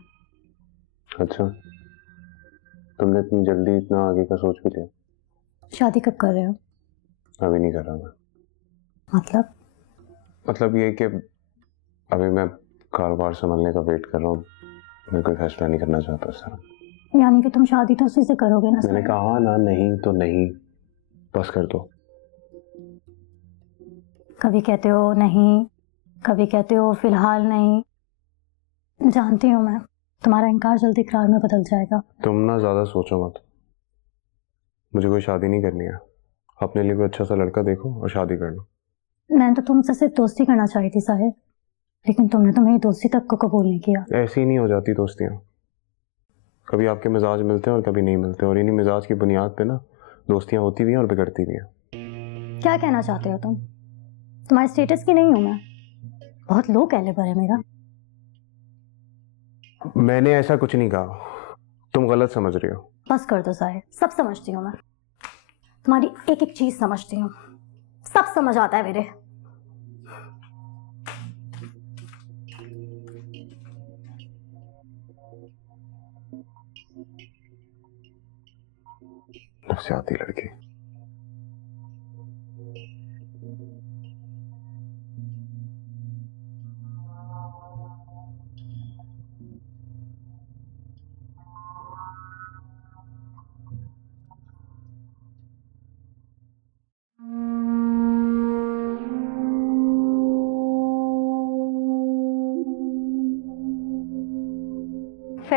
अच्छा, तुमने इतनी जल्दी इतना आगे का सोच भी लिया? शादी कब कर रहे हो? अभी नहीं कर रहा मैं। मतलब ये कि अभी मैं कारोबार संभालने का वेट कर रहा हूँ, मैं कोई फैसला नहीं करना चाहता सर। यानी कि तुम शादी तो उसी से करोगे ना? मैंने कहा ना, नहीं तो नहीं, बस कर दो। कभी कहते हो नहीं, कभी कहते हो फिलहाल नहीं। जानती हूँ मैं, तुम्हारा इनकार जल्दी इकरार में बदल जाएगा। तुम ना ज्यादा सोचो मत, मुझे कोई शादी नहीं करनी है। अपने लिए कोई अच्छा सा लड़का देखो और शादी कर लो। मैं तो तुमसे सिर्फ दोस्ती करना चाही थी साहिर, लेकिन तुमने तो मेरी दोस्ती तक को कबूल नहीं किया। ऐसी नहीं हो जाती दोस्तियाँ, कभी आपके मिजाज मिलते हैं और कभी नहीं मिलते, और इन्हीं मिजाज की बुनियाद पे ना दोस्तियाँ होती भी हैं और बिगड़ती भी हैं। क्या कहना चाहते हो तुम? तुम्हारे स्टेटस की नहीं हूं मैं, बहुत लो कैलिबर है मेरा। मैंने ऐसा कुछ नहीं कहा, तुम गलत समझ रही हो। बस कर दो साहिर, सब समझती हूँ मैं, तुम्हारी एक एक चीज समझती हूँ, सब समझ आता है मेरे। नफसियाती लड़की।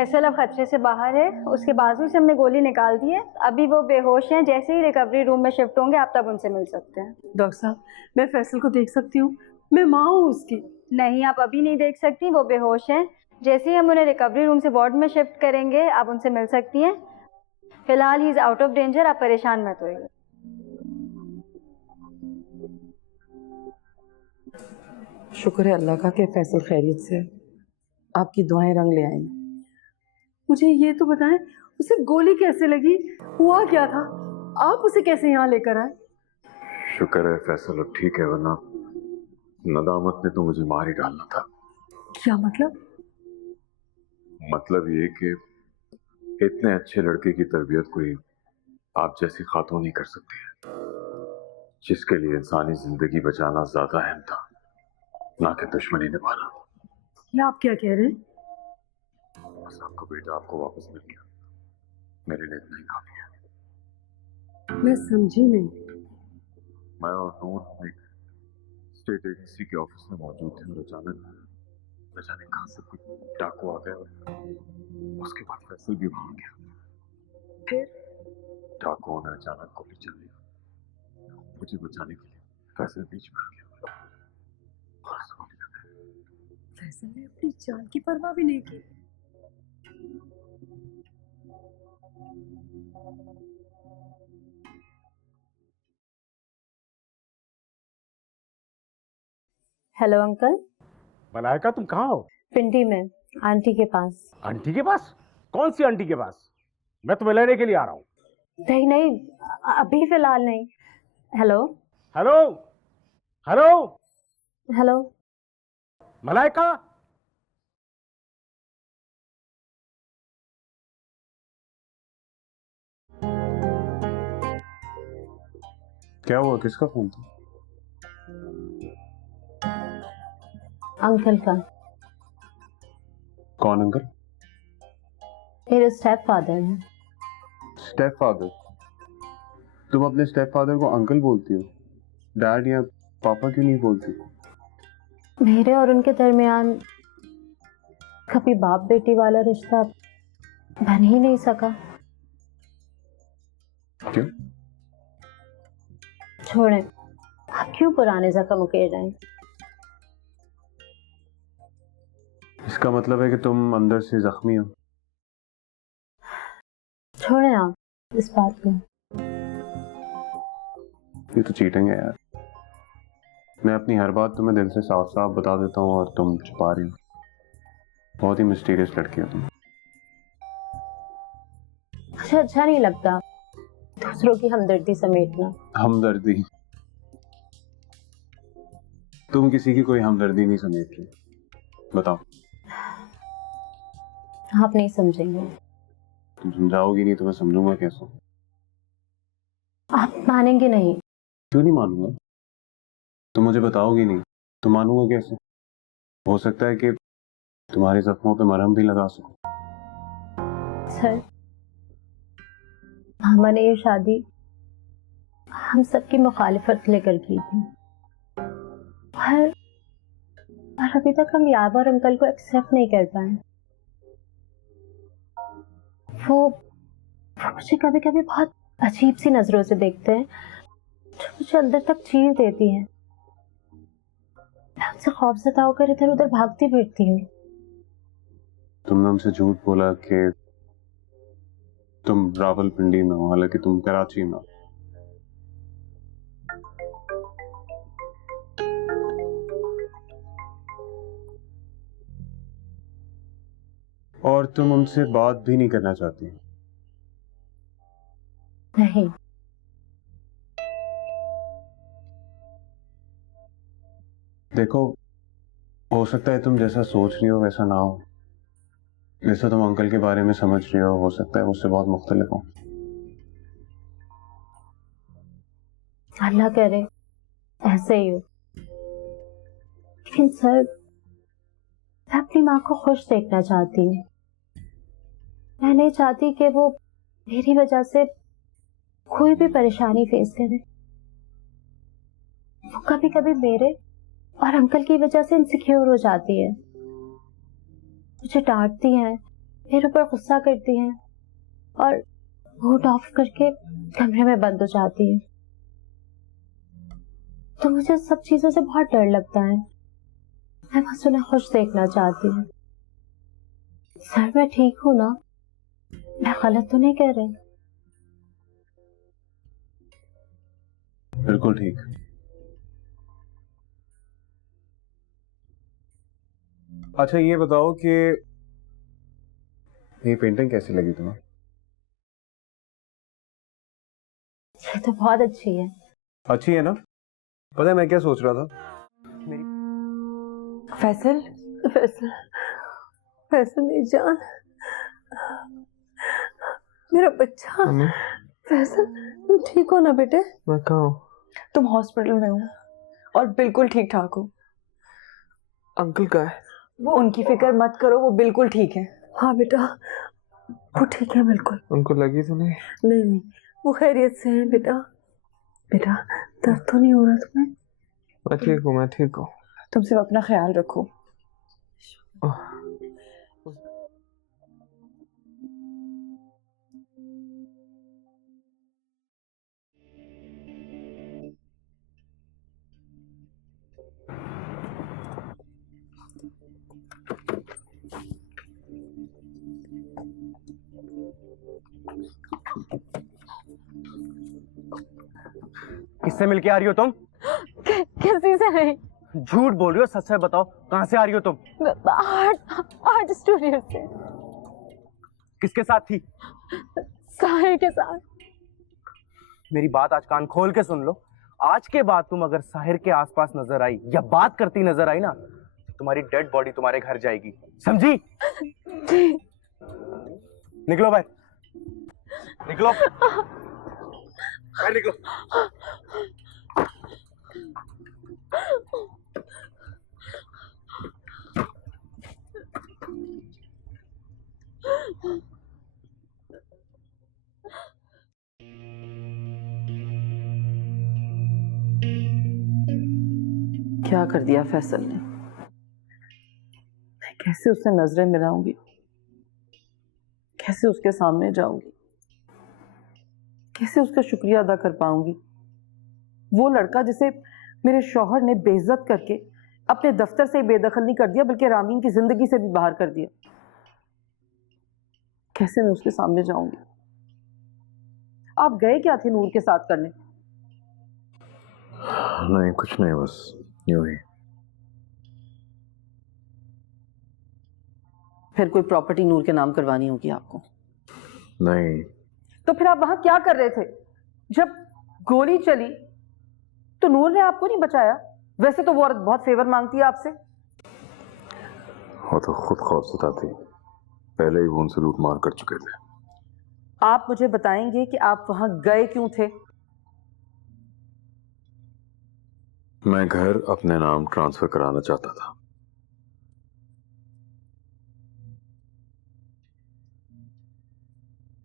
फैसल अब खतरे से बाहर है, उसके बाजू से हमने गोली निकाल दी है, अभी वो बेहोश हैं। जैसे ही रिकवरी रूम में शिफ्ट होंगे आप तब उनसे मिल सकते हैं। डॉक्टर साहब, मैं फैसल को देख सकती हूँ? मैं माँ हूँ उसकी। नहीं, आप अभी नहीं देख सकती, वो बेहोश हैं। जैसे ही हम उन्हें रिकवरी रूम से वार्ड में शिफ्ट करेंगे आप उनसे मिल सकती हैं। फिलहाल he is out of danger, आप परेशान मत होइए। शुक्र है अल्लाह का कि फैसल खैरियत से है। आपकी दुआएं रंग ले आई। मुझे ये तो बताएं, उसे गोली कैसे लगी, हुआ क्या था, आप उसे कैसे यहाँ लेकर आए? शुक्र है फैसल अब ठीक है, वरना नदामत ने तो मुझे मार ही डालना था। क्या मतलब? मतलब ये कि इतने अच्छे लड़के की तरबियत कोई आप जैसी खातून नहीं कर सकती है, जिसके लिए इंसानी जिंदगी बचाना ज्यादा अहम था ना कि दुश्मनी निभाना। ये आप क्या कह रहे हैं? बस आपका बेटा आपको वापस मिल गया, मेरे लिए इतना ही काफी है। मैं समझी नहीं। मैं और नूर एक स्टेट एजेंसी के ऑफिस में मौजूद थे और अचानक न जाने कहां से कुछ डाकू आ गए और उसके बाद फैसल भी वहां गया। फिर डाकुओं ने अचानक गोली चलाई, मुझे बचाने के लिए फैसल बीच में आ गया। फैसल ने अपनी जान की परवाह भी नहीं की। Hello uncle. मलाइका, तुम कहाँ हो? पिंडी में, आंटी के पास। आंटी के पास? कौन सी आंटी के पास? मैं तुम्हें लेने के लिए आ रहा हूँ। नहीं नहीं, अभी फिलहाल नहीं। Hello hello hello hello. Malaika, क्या हुआ? किसका फोन था? अंकल का। कौन अंकल? मेरे स्टेप फादर हैं। Step father? तुम अपने स्टेप फादर को अंकल बोलती हो, डैड या पापा क्यों नहीं बोलती? मेरे और उनके दरमियान कभी बाप बेटी वाला रिश्ता बन ही नहीं सका। क्यों? छोड़ें, आप क्यों पुराने जख्म उकेड़ रहे हैं? इसका मतलब है कि तुम अंदर से जख्मी हो। छोड़ें आप इस बात को। ये तो चीटिंग है यार। मैं अपनी हर बात तुम्हें दिल से साफ साफ बता देता हूँ और तुम छुपा रही हो। बहुत ही मिस्टीरियस लड़की हो तुम। मुझे अच्छा नहीं लगता दूसरों की हमदर्दी समेटना। हमदर्दी? तुम किसी की कोई हमदर्दी नहीं समेट रही। बताओ। आप नहीं समझेंगे। तुम समझाओगी नहीं तो मैं समझूंगा कैसे? आप मानेंगे नहीं। क्यों नहीं मानूंगा? तुम मुझे बताओगी नहीं तो मानूंगा कैसे? हो सकता है कि तुम्हारे जख्मों पे मरहम भी लगा सकूं। सर, मामा ने ये शादी हम सबकी मुखालिफत लेकर की थी, और अभी तक हम याबर अंकल को एक्सेप्ट नहीं कर पाए। वो मुझे कभी कभी बहुत अजीब सी नजरों से देखते हैं जो मुझे अंदर तक चीर देती हैं। मैं उनसे खौफज़दा होकर इधर उधर भागती फिरती हूँ। तुमने उनसे झूठ बोला कि तुम रावलपिंडी में हो, हालांकि तुम कराची में हो। और तुम उनसे बात भी नहीं करना चाहती? नहीं। देखो, हो सकता है तुम जैसा सोच रही हो वैसा ना हो। जैसा तुम अंकल के बारे में समझ रही हो सकता है उससे बहुत मुख्तलिफ हो। अल्लाह करे ऐसे ही हो। लेकिन सर, मैं अपनी माँ को खुश देखना चाहती हूँ। मैं नहीं चाहती कि वो मेरी वजह से कोई भी परेशानी फेस करे। वो कभी कभी मेरे और अंकल की वजह से इनसिक्योर हो जाती है, मुझे डांटती हैं, मेरे ऊपर गुस्सा करती हैं और वोट ऑफ करके कमरे में बंद हो जाती हैं। तो मुझे सब चीजों से बहुत डर लगता है। मैं बस उन्हें खुश देखना चाहती हूँ। सर मैं ठीक हूँ ना? मैं गलत तो नहीं कह रही? बिल्कुल ठीक। अच्छा ये बताओ कि ये पेंटिंग कैसी लगी तुम्हें? ये तो बहुत अच्छी है। अच्छी है ना? पता है मैं क्या सोच रहा था? फैसल फैसल फैसल मेरी जान, मेरा बच्चा। फैसल तुम ठीक हो ना बेटे? मैं कहाँ हूँ? तुम हॉस्पिटल में हो और बिल्कुल ठीक ठाक हो। अंकल कहाँ है? वो उनकी फिक्र मत करो, वो बिल्कुल ठीक है। हाँ बेटा, वो ठीक है बिल्कुल। उनको लगी तो नहीं? नहीं नहीं, वो खैरियत से हैं बेटा। बेटा दर्द तो नहीं हो रहा तुम्हें? मैं ठीक हूँ, मैं ठीक हूँ। तुम सिर्फ अपना ख्याल रखो। किससे मिलके आ रही हो तुम? किसी से नहीं। झूठ बोल रही हो, सच सच बताओ कहाँ से आ रही हो तुम? आर्ट स्टूडियो से। किसके साथ थी? साहिर के साथ। मेरी बात आज कान खोल के सुन लो। आज के बाद तुम अगर साहिर के आसपास नजर आई या बात करती नजर आई ना, तो तुम्हारी डेड बॉडी तुम्हारे घर जाएगी, समझी? निकलो भाई, निकलो भाई, निकलो। क्या कर दिया फैसल ने? मैं कैसे उससे नजरें मिलाऊंगी? कैसे उसके सामने जाऊंगी? कैसे उसका शुक्रिया अदा कर पाऊंगी? वो लड़का जिसे मेरे शौहर ने बेइज्जत करके अपने दफ्तर से बेदखल नहीं कर दिया बल्कि रामीन की जिंदगी से भी बाहर कर दिया। कैसे मैं उसके सामने जाऊंगी? आप गए क्या थे नूर के साथ करने? नहीं कुछ नहीं, बस यूं ही। फिर कोई प्रॉपर्टी नूर के नाम करवानी होगी आपको। नहीं। तो फिर आप वहां क्या कर रहे थे? जब गोली चली तो नूर ने आपको नहीं बचाया? वैसे तो वो औरत बहुत फेवर मांगती है आपसे। वो तो खुद खौफजदा थी, पहले ही वो उनसे लूट मार कर चुके थे। आप मुझे बताएंगे कि आप वहां गए क्यों थे? मैं घर अपने नाम ट्रांसफर कराना चाहता था।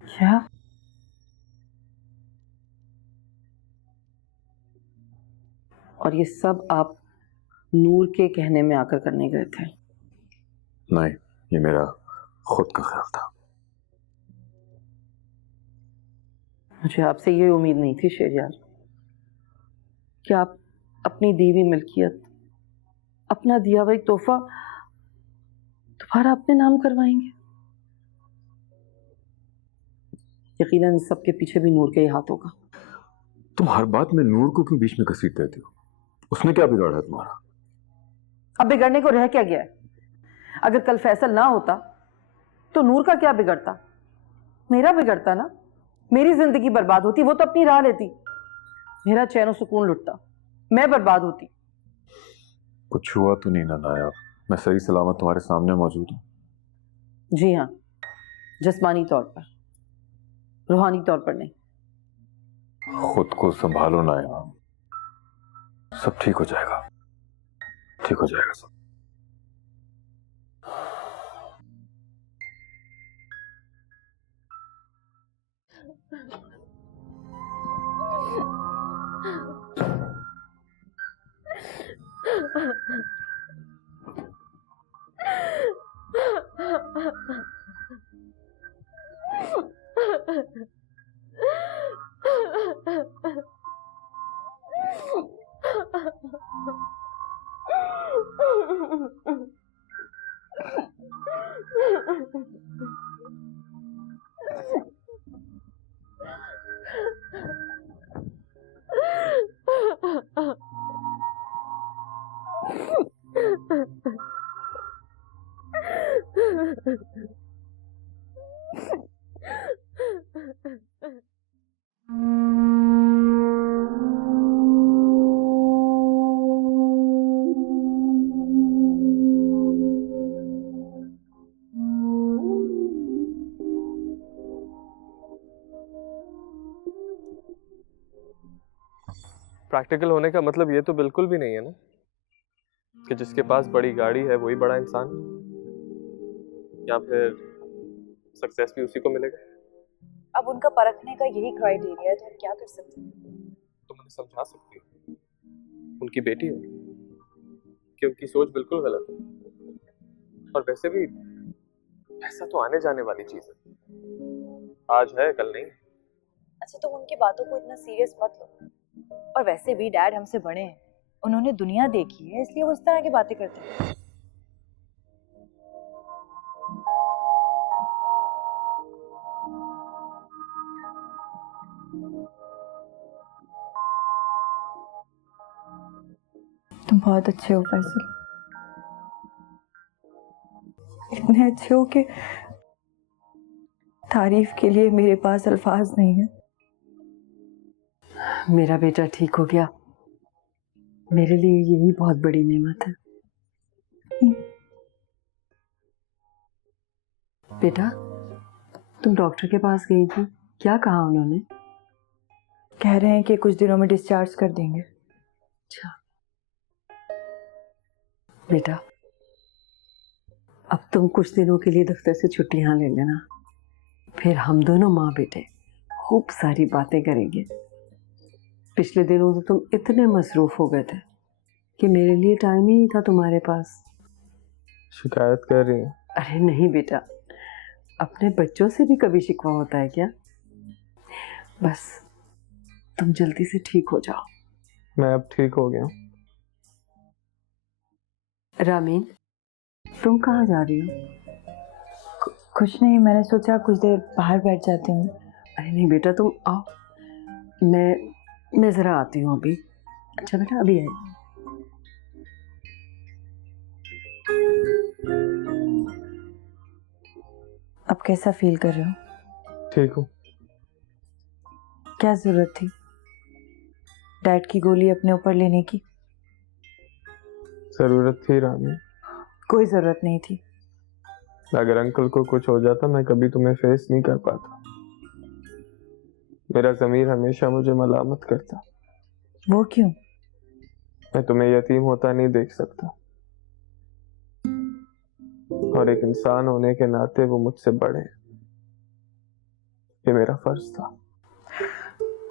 क्या? और ये सब आप नूर के कहने में आकर करने गए थे? नहीं, ये मेरा खुद का ख्याल था। मुझे आपसे ये उम्मीद नहीं थी शेरियार कि आप अपनी दी हुई मिल्कियत, अपना दिया हुआ एक तोहफा दोबारा अपने नाम करवाएंगे। यकीनन इस सब के पीछे भी नूर के ही हाथ होगा। तुम हर बात में नूर को क्यों बीच में घसीट देती हो? उसने क्या बिगाड़ा तुम्हारा? अब बिगड़ने को रह क्या गया है? अगर कल फैसल ना होता तो नूर का क्या बिगड़ता? मेरा बिगड़ता ना। मेरी जिंदगी बर्बाद होती, वो तो अपनी राह लेती, मेरा चैन और सुकून लुटता, मैं बर्बाद होती। कुछ हुआ तो नहीं ना नायाब? मैं सही सलामत तुम्हारे सामने मौजूद हूँ। जी हाँ, जिस्मानी तौर पर, रूहानी तौर पर नहीं। खुद को संभालो नायाब, सब ठीक हो जाएगा, ठीक हो जाएगा सब। प्रैक्टिकल होने का मतलब ये तो बिल्कुल भी नहीं है ना कि जिसके पास बड़ी गाड़ी है वही बड़ा इंसान, या फिर सक्सेस भी उसी को मिलेगा। अब उनका परखने का यही क्राइटेरिया है, तो हम क्या कर सकते हैं? तुम उन्हें समझा सकती हो, उनकी बेटी हो, कि उनकी सोच बिल्कुल गलत है। और वैसे भी पैसा तो आने जाने वाली चीज है, आज है कल नहीं। अच्छा, तुम उनकी बातों को इतना सीरियस मत लो। और वैसे भी डैड हमसे बड़े हैं, उन्होंने दुनिया देखी है, इसलिए वो इस तरह की बातें करते हैं। तुम बहुत अच्छे हो फैसल, इतने अच्छे हो कि तारीफ के लिए मेरे पास अल्फाज नहीं है। मेरा बेटा ठीक हो गया, मेरे लिए यही बहुत बड़ी नेमत है। बेटा, तुम डॉक्टर के पास गई थी, क्या कहा उन्होंने? कह रहे हैं कि कुछ दिनों में डिस्चार्ज कर देंगे। अच्छा बेटा, अब तुम कुछ दिनों के लिए दफ्तर से छुट्टियां ले लेना, फिर हम दोनों माँ बेटे खूब सारी बातें करेंगे। पिछले दिनों तो तुम इतने मसरूफ हो गए थे कि मेरे लिए टाइम ही नहीं था तुम्हारे पास। शिकायत कर रही है? अरे नहीं बेटा, अपने बच्चों से भी कभी शिकवा होता है क्या? बस तुम जल्दी से ठीक हो जाओ। मैं अब ठीक हो गया हूँ। रामीन, तुम कहाँ जा रही हो? कुछ नहीं, मैंने सोचा कुछ देर बाहर बैठ जाती हूँ। अरे नहीं बेटा, तुम आओ, मैं जरा आती हूँ अभी। अच्छा बेटा, अभी आई। अब कैसा फील कर रहे हो? ठीक हूँ। क्या जरूरत थी डैड की गोली अपने ऊपर लेने की? जरूरत थी रामी? कोई जरूरत नहीं थी। अगर अंकल को कुछ हो जाता मैं कभी तुम्हें फेस नहीं कर पाता। मेरा ज़मीर हमेशा मुझे मलामत करता। वो क्यों? मैं तुम्हें यतीम होता नहीं देख सकता, और एक इंसान होने के नाते वो मुझसे बड़े हैं, ये मेरा फर्ज था।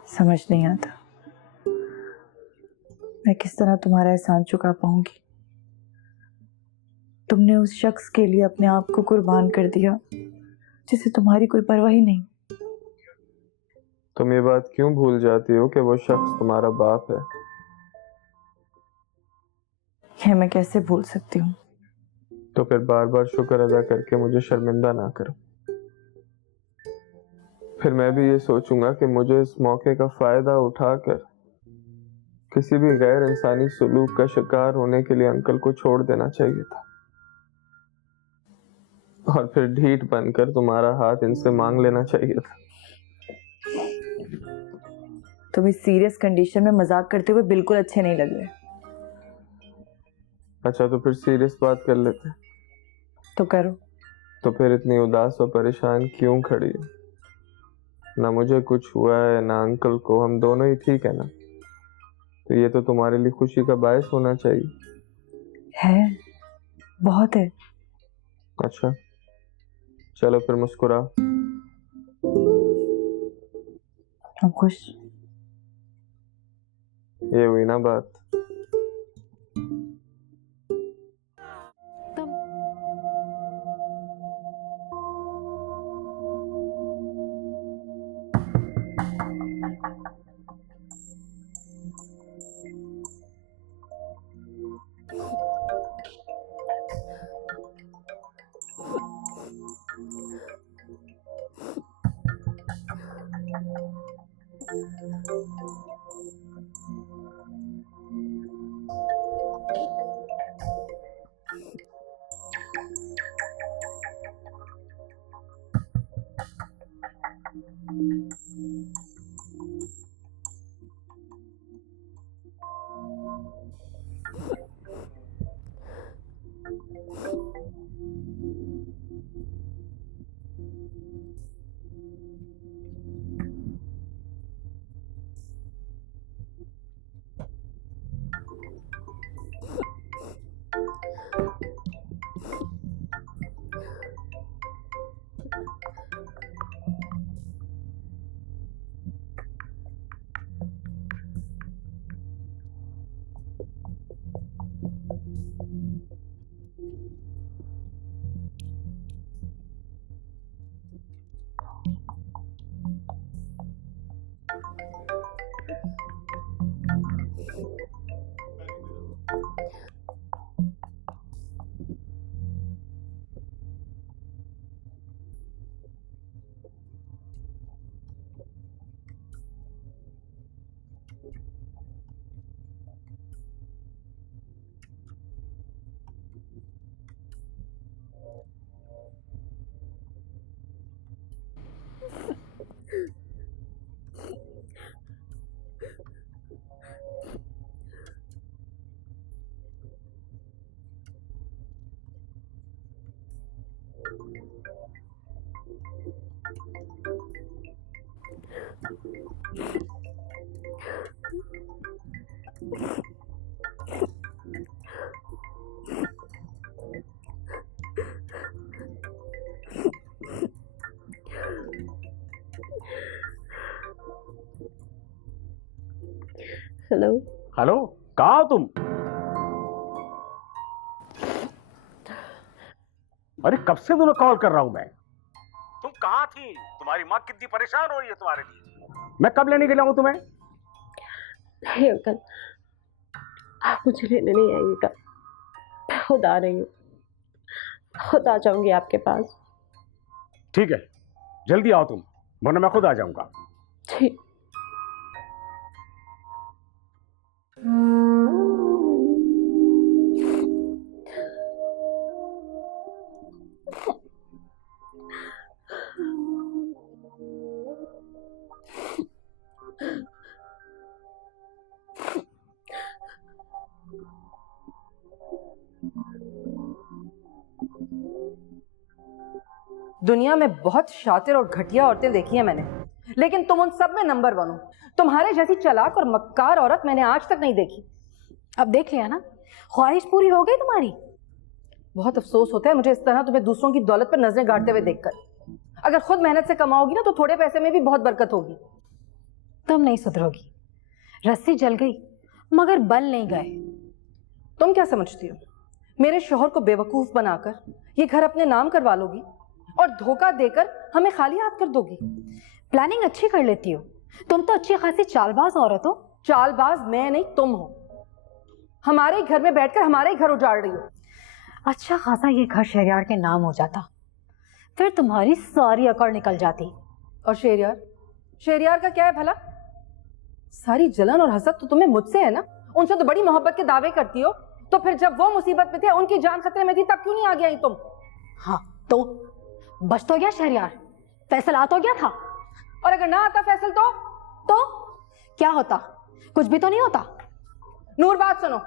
समझ नहीं आता मैं किस तरह तुम्हारा एहसान चुका पाऊंगी। तुमने उस शख्स के लिए अपने आप को कुर्बान कर दिया जिसे तुम्हारी कोई परवाह ही नहीं। तुम ये बात क्यों भूल जाती हो कि वो शख्स तुम्हारा बाप है? यह मैं कैसे भूल सकती हूँ? तो फिर बार बार शुक्र अदा करके मुझे शर्मिंदा ना करो। फिर मैं भी ये सोचूंगा कि मुझे इस मौके का फायदा उठाकर किसी भी गैर इंसानी सुलूक का शिकार होने के लिए अंकल को छोड़ देना चाहिए था, और फिर ढीठ बनकर तुम्हारा हाथ इनसे मांग लेना चाहिए था। तुम इस सीरियस कंडीशन में मजाक करते हुए बिल्कुल अच्छे नहीं लग रहे। अच्छा, तो फिर सीरियस बात कर लेते। तो करो। तो फिर इतनी उदास और परेशान क्यों खड़ी है? ना मुझे कुछ हुआ है ना अंकल को, हम दोनों ही ठीक है ना? तो ये तो तुम्हारे लिए खुशी का बायस होना चाहिए। है, बहुत है। अच्छा चलो फिर मुस्कुराओ। हम खुश। ये हुई ना बात। हेलो। हेलो, कहाँ हो तुम? अरे कब से तुम्हें कॉल कर रहा हूं मैं। तुम कहाँ थी? तुम्हारी माँ कितनी परेशान हो रही है तुम्हारे लिए। मैं कब लेने के लिए आऊं तुम्हें? नहीं अंकल, आप मुझे लेने नहीं आइएगा, मैं खुद आ रही हूँ, खुद आ जाऊंगी आपके पास। ठीक है, जल्दी आओ तुम, वरना मैं खुद आ जाऊंगा। ठीक। दुनिया में बहुत शातिर और घटिया औरतें देखी हैं मैंने, लेकिन तुम उन सब में नंबर 1 हो। तुम्हारे जैसी चालाक और मक्कार औरत मैंने आज तक नहीं देखी। अब देख लिया ना, ख्वाहिश पूरी हो गई तुम्हारी। बहुत अफसोस होता है मुझे इस तरह तुम्हें दूसरों की दौलत पर नजरें गाड़ते हुए देखकर। अगर खुद मेहनत से कमाओगी ना तो थोड़े पैसे में भी बहुत बरकत होगी। तुम नहीं सुधरोगी। रस्सी जल गई मगर बल नहीं गए। तुम क्या समझती हो, मेरे शौहर को बेवकूफ बनाकर ये घर अपने नाम करवा लोगी और धोखा देकर हमें खाली हाथ कर दोगी? प्लानिंग अच्छी कर लेती हो तुम, तो अच्छी खासी चालबाज औरत हो। चालबाज मैं नहीं, तुम हो। हमारे घर में बैठकर हमारे ही घर उजाड़ रही हो। अच्छा खासा ये घर शहरयार के नाम हो जाता, फिर तुम्हारी सारी अकड़ निकल जाती। और शहरयार, शहरयार का क्या है भला? सारी जलन और हसद तो तुम्हें मुझसे है ना। उनसे तो बड़ी मोहब्बत के दावे करती हो, तो फिर जब वो मुसीबत में थे, उनकी जान खतरे में थी, तब क्यों नहीं आ गई तुम? हाँ तो बच तो गया शहरयार, फैसल आ तो गया था। और अगर ना आता फैसल तो क्या होता? कुछ भी तो नहीं होता। नूर बात सुनो,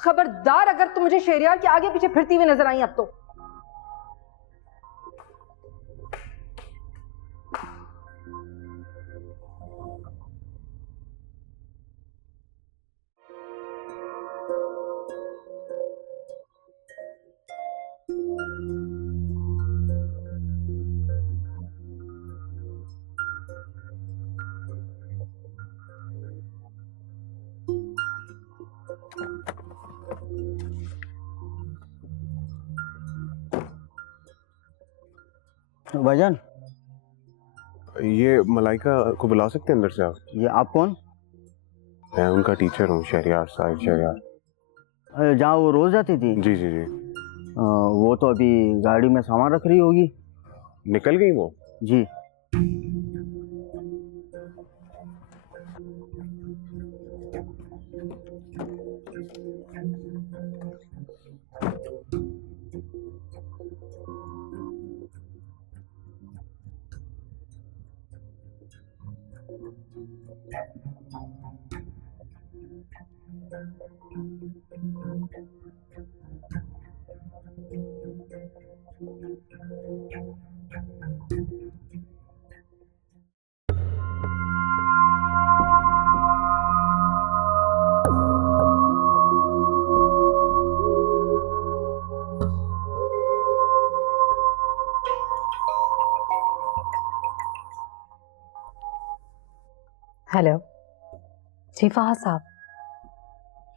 खबरदार अगर तुम मुझे शहरयार के आगे पीछे फिरती हुई नजर आई अब तो। भाईजान, ये मलाइका को बुला सकते हैं अंदर से आप? ये आप कौन? मैं उनका टीचर हूँ, शहरयार, साहिर शहरयार। जहाँ वो रोज जाती थी? जी जी जी। वो तो अभी गाड़ी में सामान रख रही होगी। निकल गई वो? जी। हेलो जी फहाद साहब,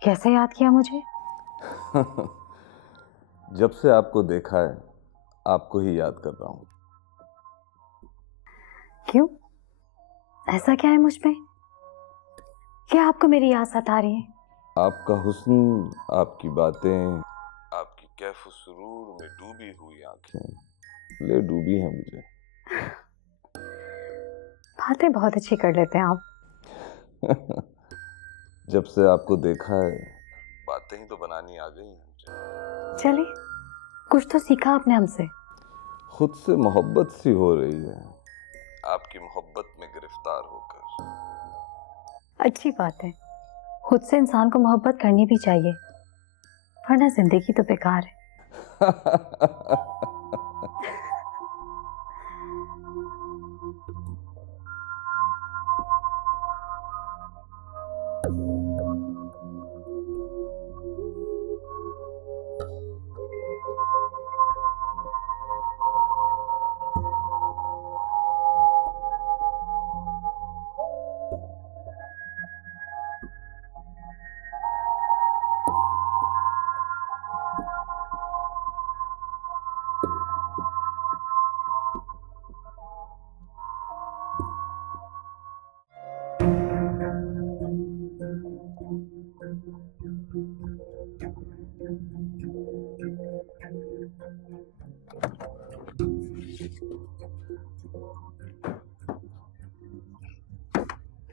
कैसे याद किया मुझे? जब से आपको देखा है आपको ही याद कर रहा हूँ। क्यों, ऐसा क्या है मुझ पे? क्या आपको मेरी याद सता रही है? आपका हुस्न, आपकी बातें, आपकी कैफ सुरूर में डूबी हुई आंखें ले डूबी हैं मुझे। बातें बहुत अच्छी कर लेते हैं आप। जब से आपको देखा है बातें ही तो बनानी आ गई हैं मुझे। चलिए, कुछ तो सीखा आपने हमसे। खुद से मोहब्बत सी हो रही है, आपकी मोहब्बत में गिरफ्तार होकर। अच्छी बात है, खुद से इंसान को मोहब्बत करनी भी चाहिए, वरना जिंदगी तो बेकार है।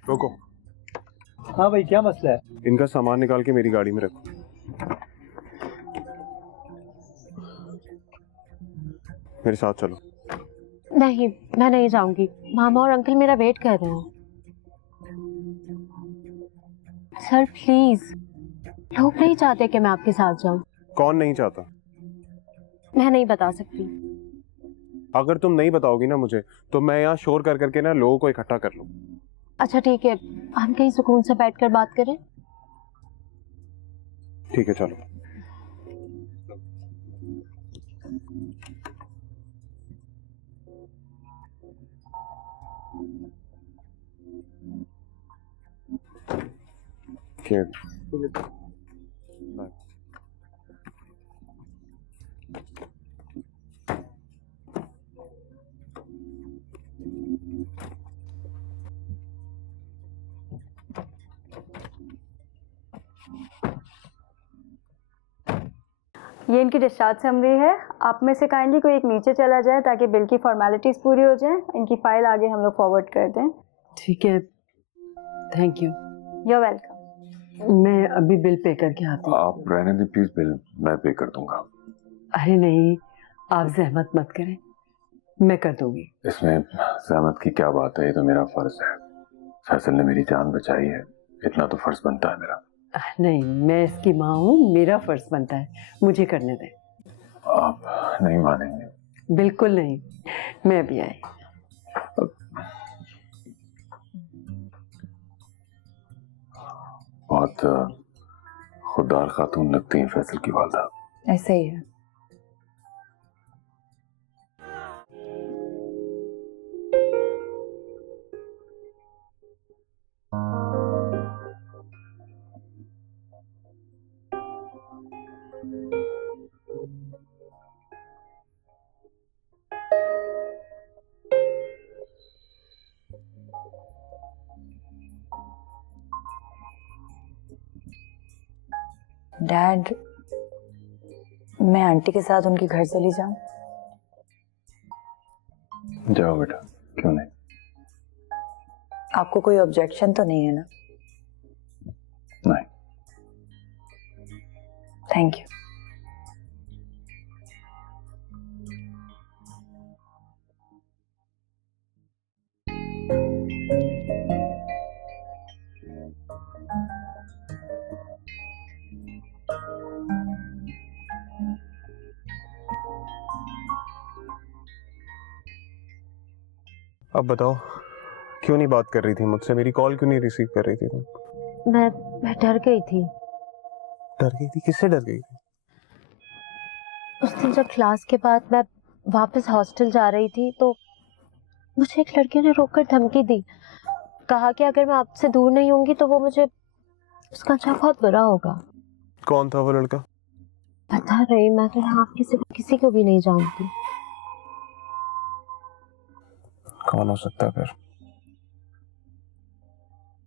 रुको। हाँ भाई, क्या मसला है? इनका सामान निकाल के मेरी गाड़ी में रखो। मेरे साथ चलो। नहीं, मैं नहीं जाऊंगी। मामा और अंकल मेरा वेट कर रहे हैं। सर प्लीज, लोग नहीं चाहते कि मैं आपके साथ जाऊं। कौन नहीं चाहता? मैं नहीं बता सकती। अगर तुम नहीं बताओगी ना मुझे, तो मैं यहाँ शोर कर करके ना लोगों को इकट्ठा कर लूँ। अच्छा ठीक है, हम कहीं सुकून से बैठकर बात करें। ठीक है चलो। ये इनकी डिस्चार्ज समरी है। आप में से काइंडली कोई एक नीचे चला जाए ताकि बिल की फॉर्मेलिटीज़ पूरी हो जाए। इनकी फाइल आगे हम लोग फॉरवर्ड कर दें। ठीक है, थैंक यू। You're welcome। मैं अभी बिल पे करके आती हूँ। आप रहने दीजिए प्लीज, बिल मैं पे कर दूंगा। अरे नहीं, आप जहमत मत करें, मैं कर दूंगी। इसमें सहमत की क्या बात है, ये तो मेरा फर्ज है। फैसल ने मेरी जान बचाई है, इतना तो फर्ज बनता है मेरा। नहीं, मैं इसकी माँ हूँ, मेरा फर्ज बनता है, मुझे करने दें। आप नहीं मानेंगे। बिल्कुल नहीं, मैं भी आई। बहुत खुददार खातून लगती है फैसल की वालदा। ऐसे ही है। डैड, मैं आंटी के साथ उनके घर चली जाऊं? जाओ बेटा, क्यों नहीं। आपको कोई ऑब्जेक्शन तो नहीं है ना? नहीं। Thank you. अब बताओ, क्यों नहीं बात कर रही थी मुझसे? मेरी कॉल क्यों नहीं रिसीव कर रही थी तुम? मैं डर गई थी। डर गई थी? किससे डर गई थी? उस दिन जब क्लास के बाद मैं वापस हॉस्टल जा रही थी तो मुझे एक लड़के ने रोककर धमकी दी। कहा कि अगर मैं आपसे दूर नहीं होंगी तो वो मुझे, उसका अच्छा बहुत बुरा होगा। कौन था वो लड़का? पता नहीं, मैं तो यहाँ किसी को भी नहीं जानती। कौन हो सकता है फिर?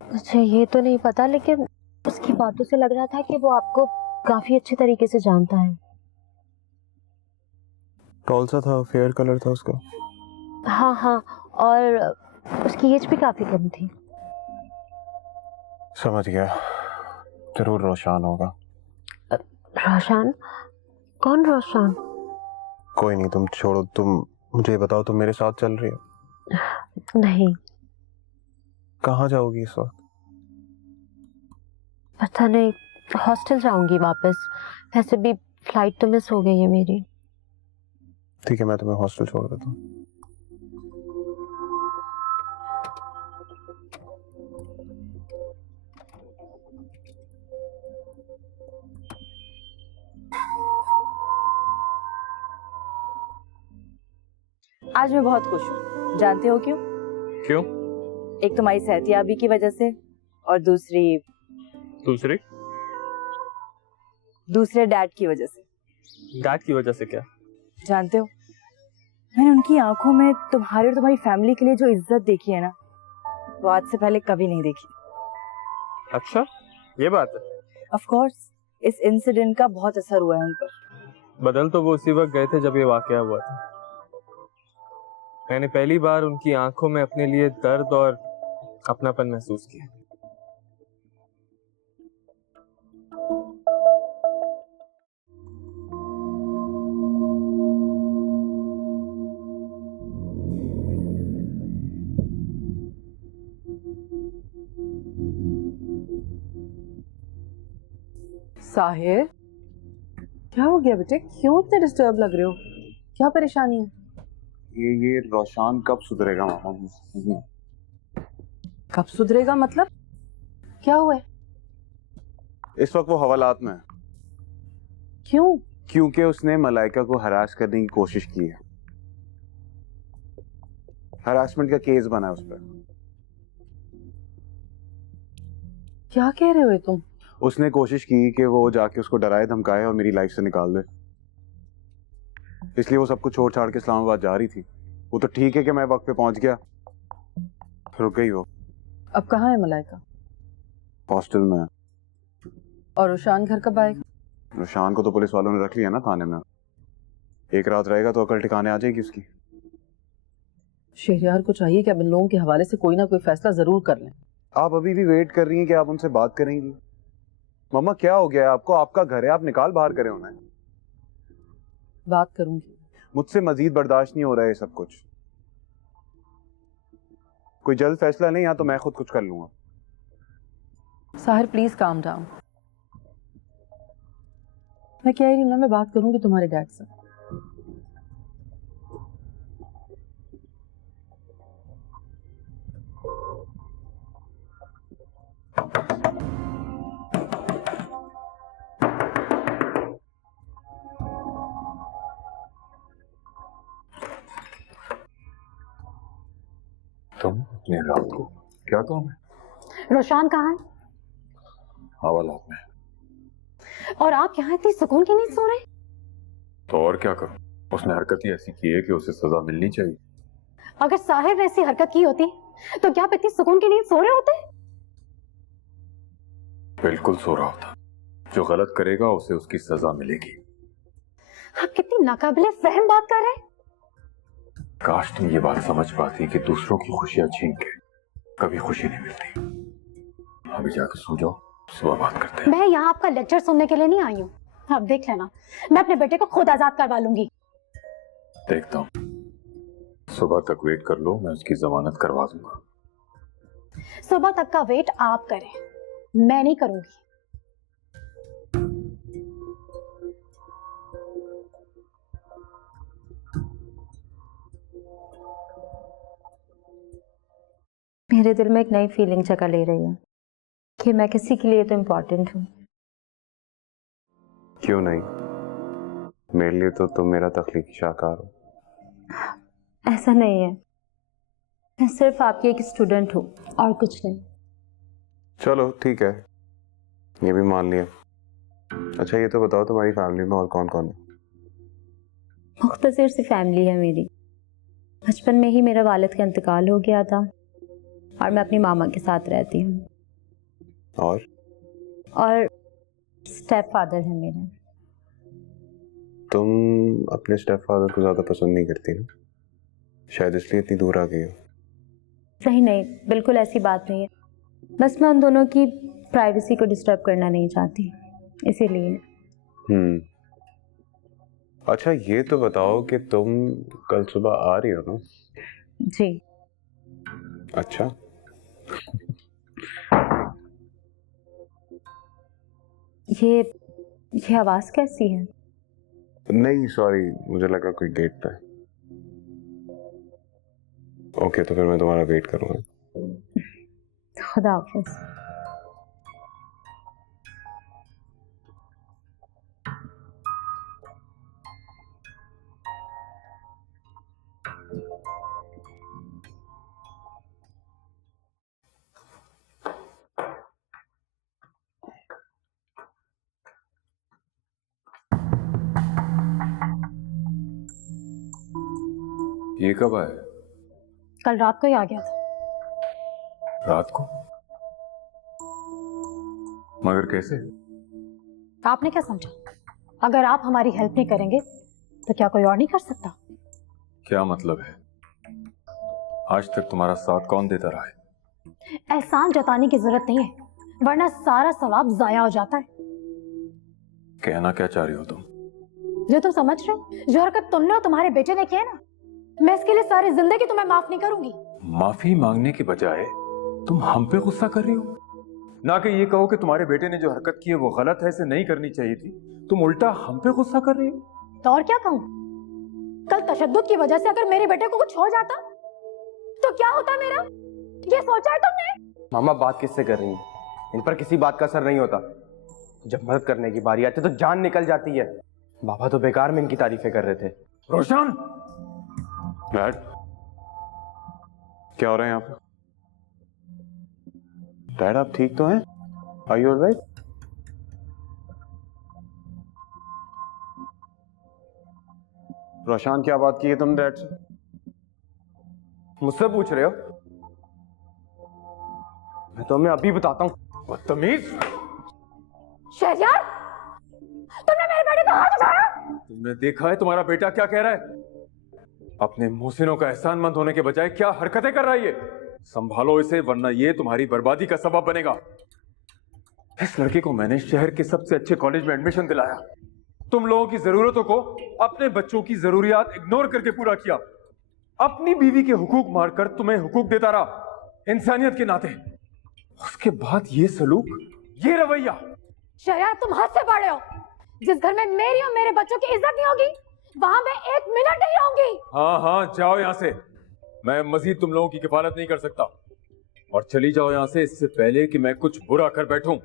मुझे ये तो नहीं पता, लेकिन उसकी बातों से लग रहा था कि वो आपको काफी अच्छे तरीके से जानता है। टॉल सा था, फेयर कलर था उसका। हाँ हाँ, और उसकी एज भी काफी कम थी। समझ गया, जरूर रोशान होगा। रोशान? कौन रोशान? कोई नहीं, तुम छोड़ो। तुम मुझे बताओ, तुम मेरे साथ चल रही हो? नहीं। कहाँ जाओगी इस वक्त? पता नहीं, हॉस्टल जाऊंगी वापस। वैसे भी फ्लाइट तो मिस हो गई है मेरी। ठीक है, मैं तुम्हें हॉस्टल छोड़ देता हूँ। आज मैं बहुत खुश हूँ, जानते हो क्यों? क्यों? एक तुम्हारी सेहतियाबी की वजह से, और दूसरे डैड की वजह से। डैड की वजह से क्या? जानते हो, मैंने उनकी आंखों में तुम्हारे और तुम्हारी फैमिली के लिए जो इज्जत देखी है ना, वो आज से पहले कभी नहीं देखी। अच्छा, ये बात है। ऑफ कोर्स, इस इंसिडेंट का बहुत असर हुआ है उन पर। बदल तो वो उसी वक्त गए थे जब ये वाकया हुआ था। मैंने पहली बार उनकी आंखों में अपने लिए दर्द और अपनापन महसूस किया। साहिर, क्या हो गया बेटे? क्यों इतने डिस्टर्ब लग रहे हो? क्या परेशानी है? ये रोशान कब सुधरेगा मामा? कब सुधरेगा मतलब? क्या हुआ है? इस वक्त वो हवालात में है। क्यों? क्योंकि उसने मलाइका को हरास करने की कोशिश की है। हरासमेंट का केस बना है उस पर। क्या कह रहे हो तुम? उसने कोशिश की कि वो जाके उसको डराए धमकाए और मेरी लाइफ से निकाल दे, इसलिए वो सब कुछ छोड़ छाड़ के इस्लामाबाद जा रही थी। वो तो ठीक है कि मैं वक्त पे पहुंच गया, रुक गई वो। अब कहाँ है मलाइका? हॉस्टल में है। और रोशान घर कब आएगा? रोशान को तो पुलिस वालों ने रख लिया ना थाने में। एक रात रहेगा तो अकल ठिकाने आ जाएगी उसकी। शहरयार को चाहिए कि अब इन लोगों के हवाले से कोई ना कोई फैसला जरूर कर लें। आप अभी भी वेट कर रही हैं कि आप उनसे बात करेंगी? मम्मा क्या हो गया है आपको? आपका घर है, आप निकाल बाहर करें उन्हें। बात करूंगी। मुझसे मजीद बर्दाश्त नहीं हो रहा है सब कुछ। कोई जल्द फैसला नहीं, या तो मैं खुद कुछ कर लूंगा। Sahir please calm down. मैं कह रही हूँ ना, मैं बात करूंगी तुम्हारे डैड से। तुम अपने रात को क्या काम है? रोशान कहाँ है? हवालात में। और आप यहाँ इतनी सुकून की नींद सो रहे? तो और क्या करूं? उसने हरकत ही ऐसी की है कि उसे सजा मिलनी चाहिए। अगर साहिर ने ऐसी हरकत की होती तो क्या आप इतनी सुकून की नींद सो रहे होते? बिल्कुल सो रहा होता। जो गलत करेगा उसे उसकी सजा मिलेगी। आप कितनी नाकाबिले फहम बात कर रहे हैं। काश तुम ये बात समझ पाती कि दूसरों की खुशियां छीन के कभी खुशी नहीं मिलती। अभी जाकर सो जाओ, सुबह बात करते हैं। मैं यहाँ आपका लेक्चर सुनने के लिए नहीं आई हूँ। आप देख लेना, मैं अपने बेटे को खुद आजाद करवा लूंगी। देखता हूँ, सुबह तक वेट कर लो, मैं उसकी जमानत करवा दूंगा। सुबह तक का वेट आप करें, मैं नहीं करूंगी। मेरे दिल में एक नई फीलिंग जगह ले रही है कि मैं किसी के लिए तो इम्पोर्टेंट हूँ। क्यों नहीं? मेरे लिए तो तुम मेरा तख्लीकी शाहकार हो। ऐसा नहीं है, मैं सिर्फ आपकी एक स्टूडेंट हूँ और कुछ नहीं। चलो ठीक है, ये भी मान लिया। अच्छा ये तो बताओ, तुम्हारी फैमिली में और कौन कौन है? मुख्तसर सी फैमिली है मेरी। बचपन में ही मेरे वालिद का इंतकाल हो गया था और मैं अपनी मामा के साथ रहती हूँ। और स्टेप फादर है मेरे। तुम अपने स्टेप फादर को ज्यादा पसंद नहीं करती ना, शायद इसलिए इतनी दूर आ गई हो। नहीं नहीं, बिल्कुल ऐसी बात नहीं है, बस मैं उन दोनों की प्राइवेसी को डिस्टर्ब करना नहीं चाहती, इसीलिए। अच्छा ये तो बताओ कि तुम कल सुबह आ रही हो ना? जी। अच्छा ये आवाज कैसी है? नहीं सॉरी, मुझे लगा कोई गेट पे। ओके तो फिर मैं तुम्हारा वेट करूंगा। खुदा हाफिज। ये कब आया? कल रात को ही आ गया था। रात को? मगर कैसे? आपने क्या समझा? अगर आप हमारी हेल्प नहीं करेंगे तो क्या कोई और नहीं कर सकता? क्या मतलब है? आज तक तुम्हारा साथ कौन देता रहा है? एहसान जताने की जरूरत नहीं है, वरना सारा सवाब जाया हो जाता है। कहना क्या चाह रही हो तुम? जो तुम समझ रहे हो, जो हरकत तुमने और तुम्हारे बेटे ने किया है ना, मैं इसके लिए सारी जिंदगी तुम्हें माफ नहीं करूंगी। माफी मांगने के बजाय तुम हम पे गुस्सा कर रही हो, ना कि ये कहो कि तुम्हारे बेटे ने जो हरकत की है वो गलत है, इसे नहीं करनी चाहिए थी। तुम उल्टा हम पे गुस्सा कर रही हो। तो और क्या कहूँ? कल तशद्दुद की वजह से अगर मेरे बेटे को कुछ हो जाता तो क्या होता मेरा? ये सोचा है तुमने? मामा बात किससे कर रही हैं? इन पर किसी बात का असर नहीं होता। जब मदद करने की बारी आती है तो जान निकल जाती है। बाबा तो बेकार में इनकी तारीफें कर रहे थे। रोशन! डैड, क्या हो रहा है यहाँ पे? डैड आप ठीक तो हैं? Are you alright? रोशन क्या बात की है तुम डैड से? मुझसे पूछ रहे हो? मैं तुम्हें अभी बताता हूँ। बदतमीज! शहरयार, तुमने मेरे बेटे पे हाथ उठाया? तुमने देखा है तुम्हारा बेटा क्या कह रहा है? अपने मोहसिनों का एहसानमंद होने के बजाय क्या हरकतें कर रहा है ये? संभालो इसे, वरना ये तुम्हारी बर्बादी का सबब बनेगा। इस लड़के को मैंने शहर के सबसे अच्छे कॉलेज में एडमिशन दिलाया। तुम लोगों की जरूरतों को अपने बच्चों की जरूरियात इग्नोर करके पूरा किया। अपनी बीवी के हुकूक मारकर तुम्हें हुकूक देता रहा इंसानियत के नाते। उसके बाद ये सलूक, ये रवैया। शहरयार, तुम हद से बढ़े हो। जिस घर में मेरी और मेरे बच्चों की इज्जत नहीं होगी, वहां मैं एक मिनट नहीं रहूंगी। हाँ हाँ, जाओ यहाँ से। मैं मजीद तुम लोगों की किफालत नहीं कर सकता। और चली जाओ यहाँ से, इससे पहले कि मैं कुछ बुरा कर बैठूं।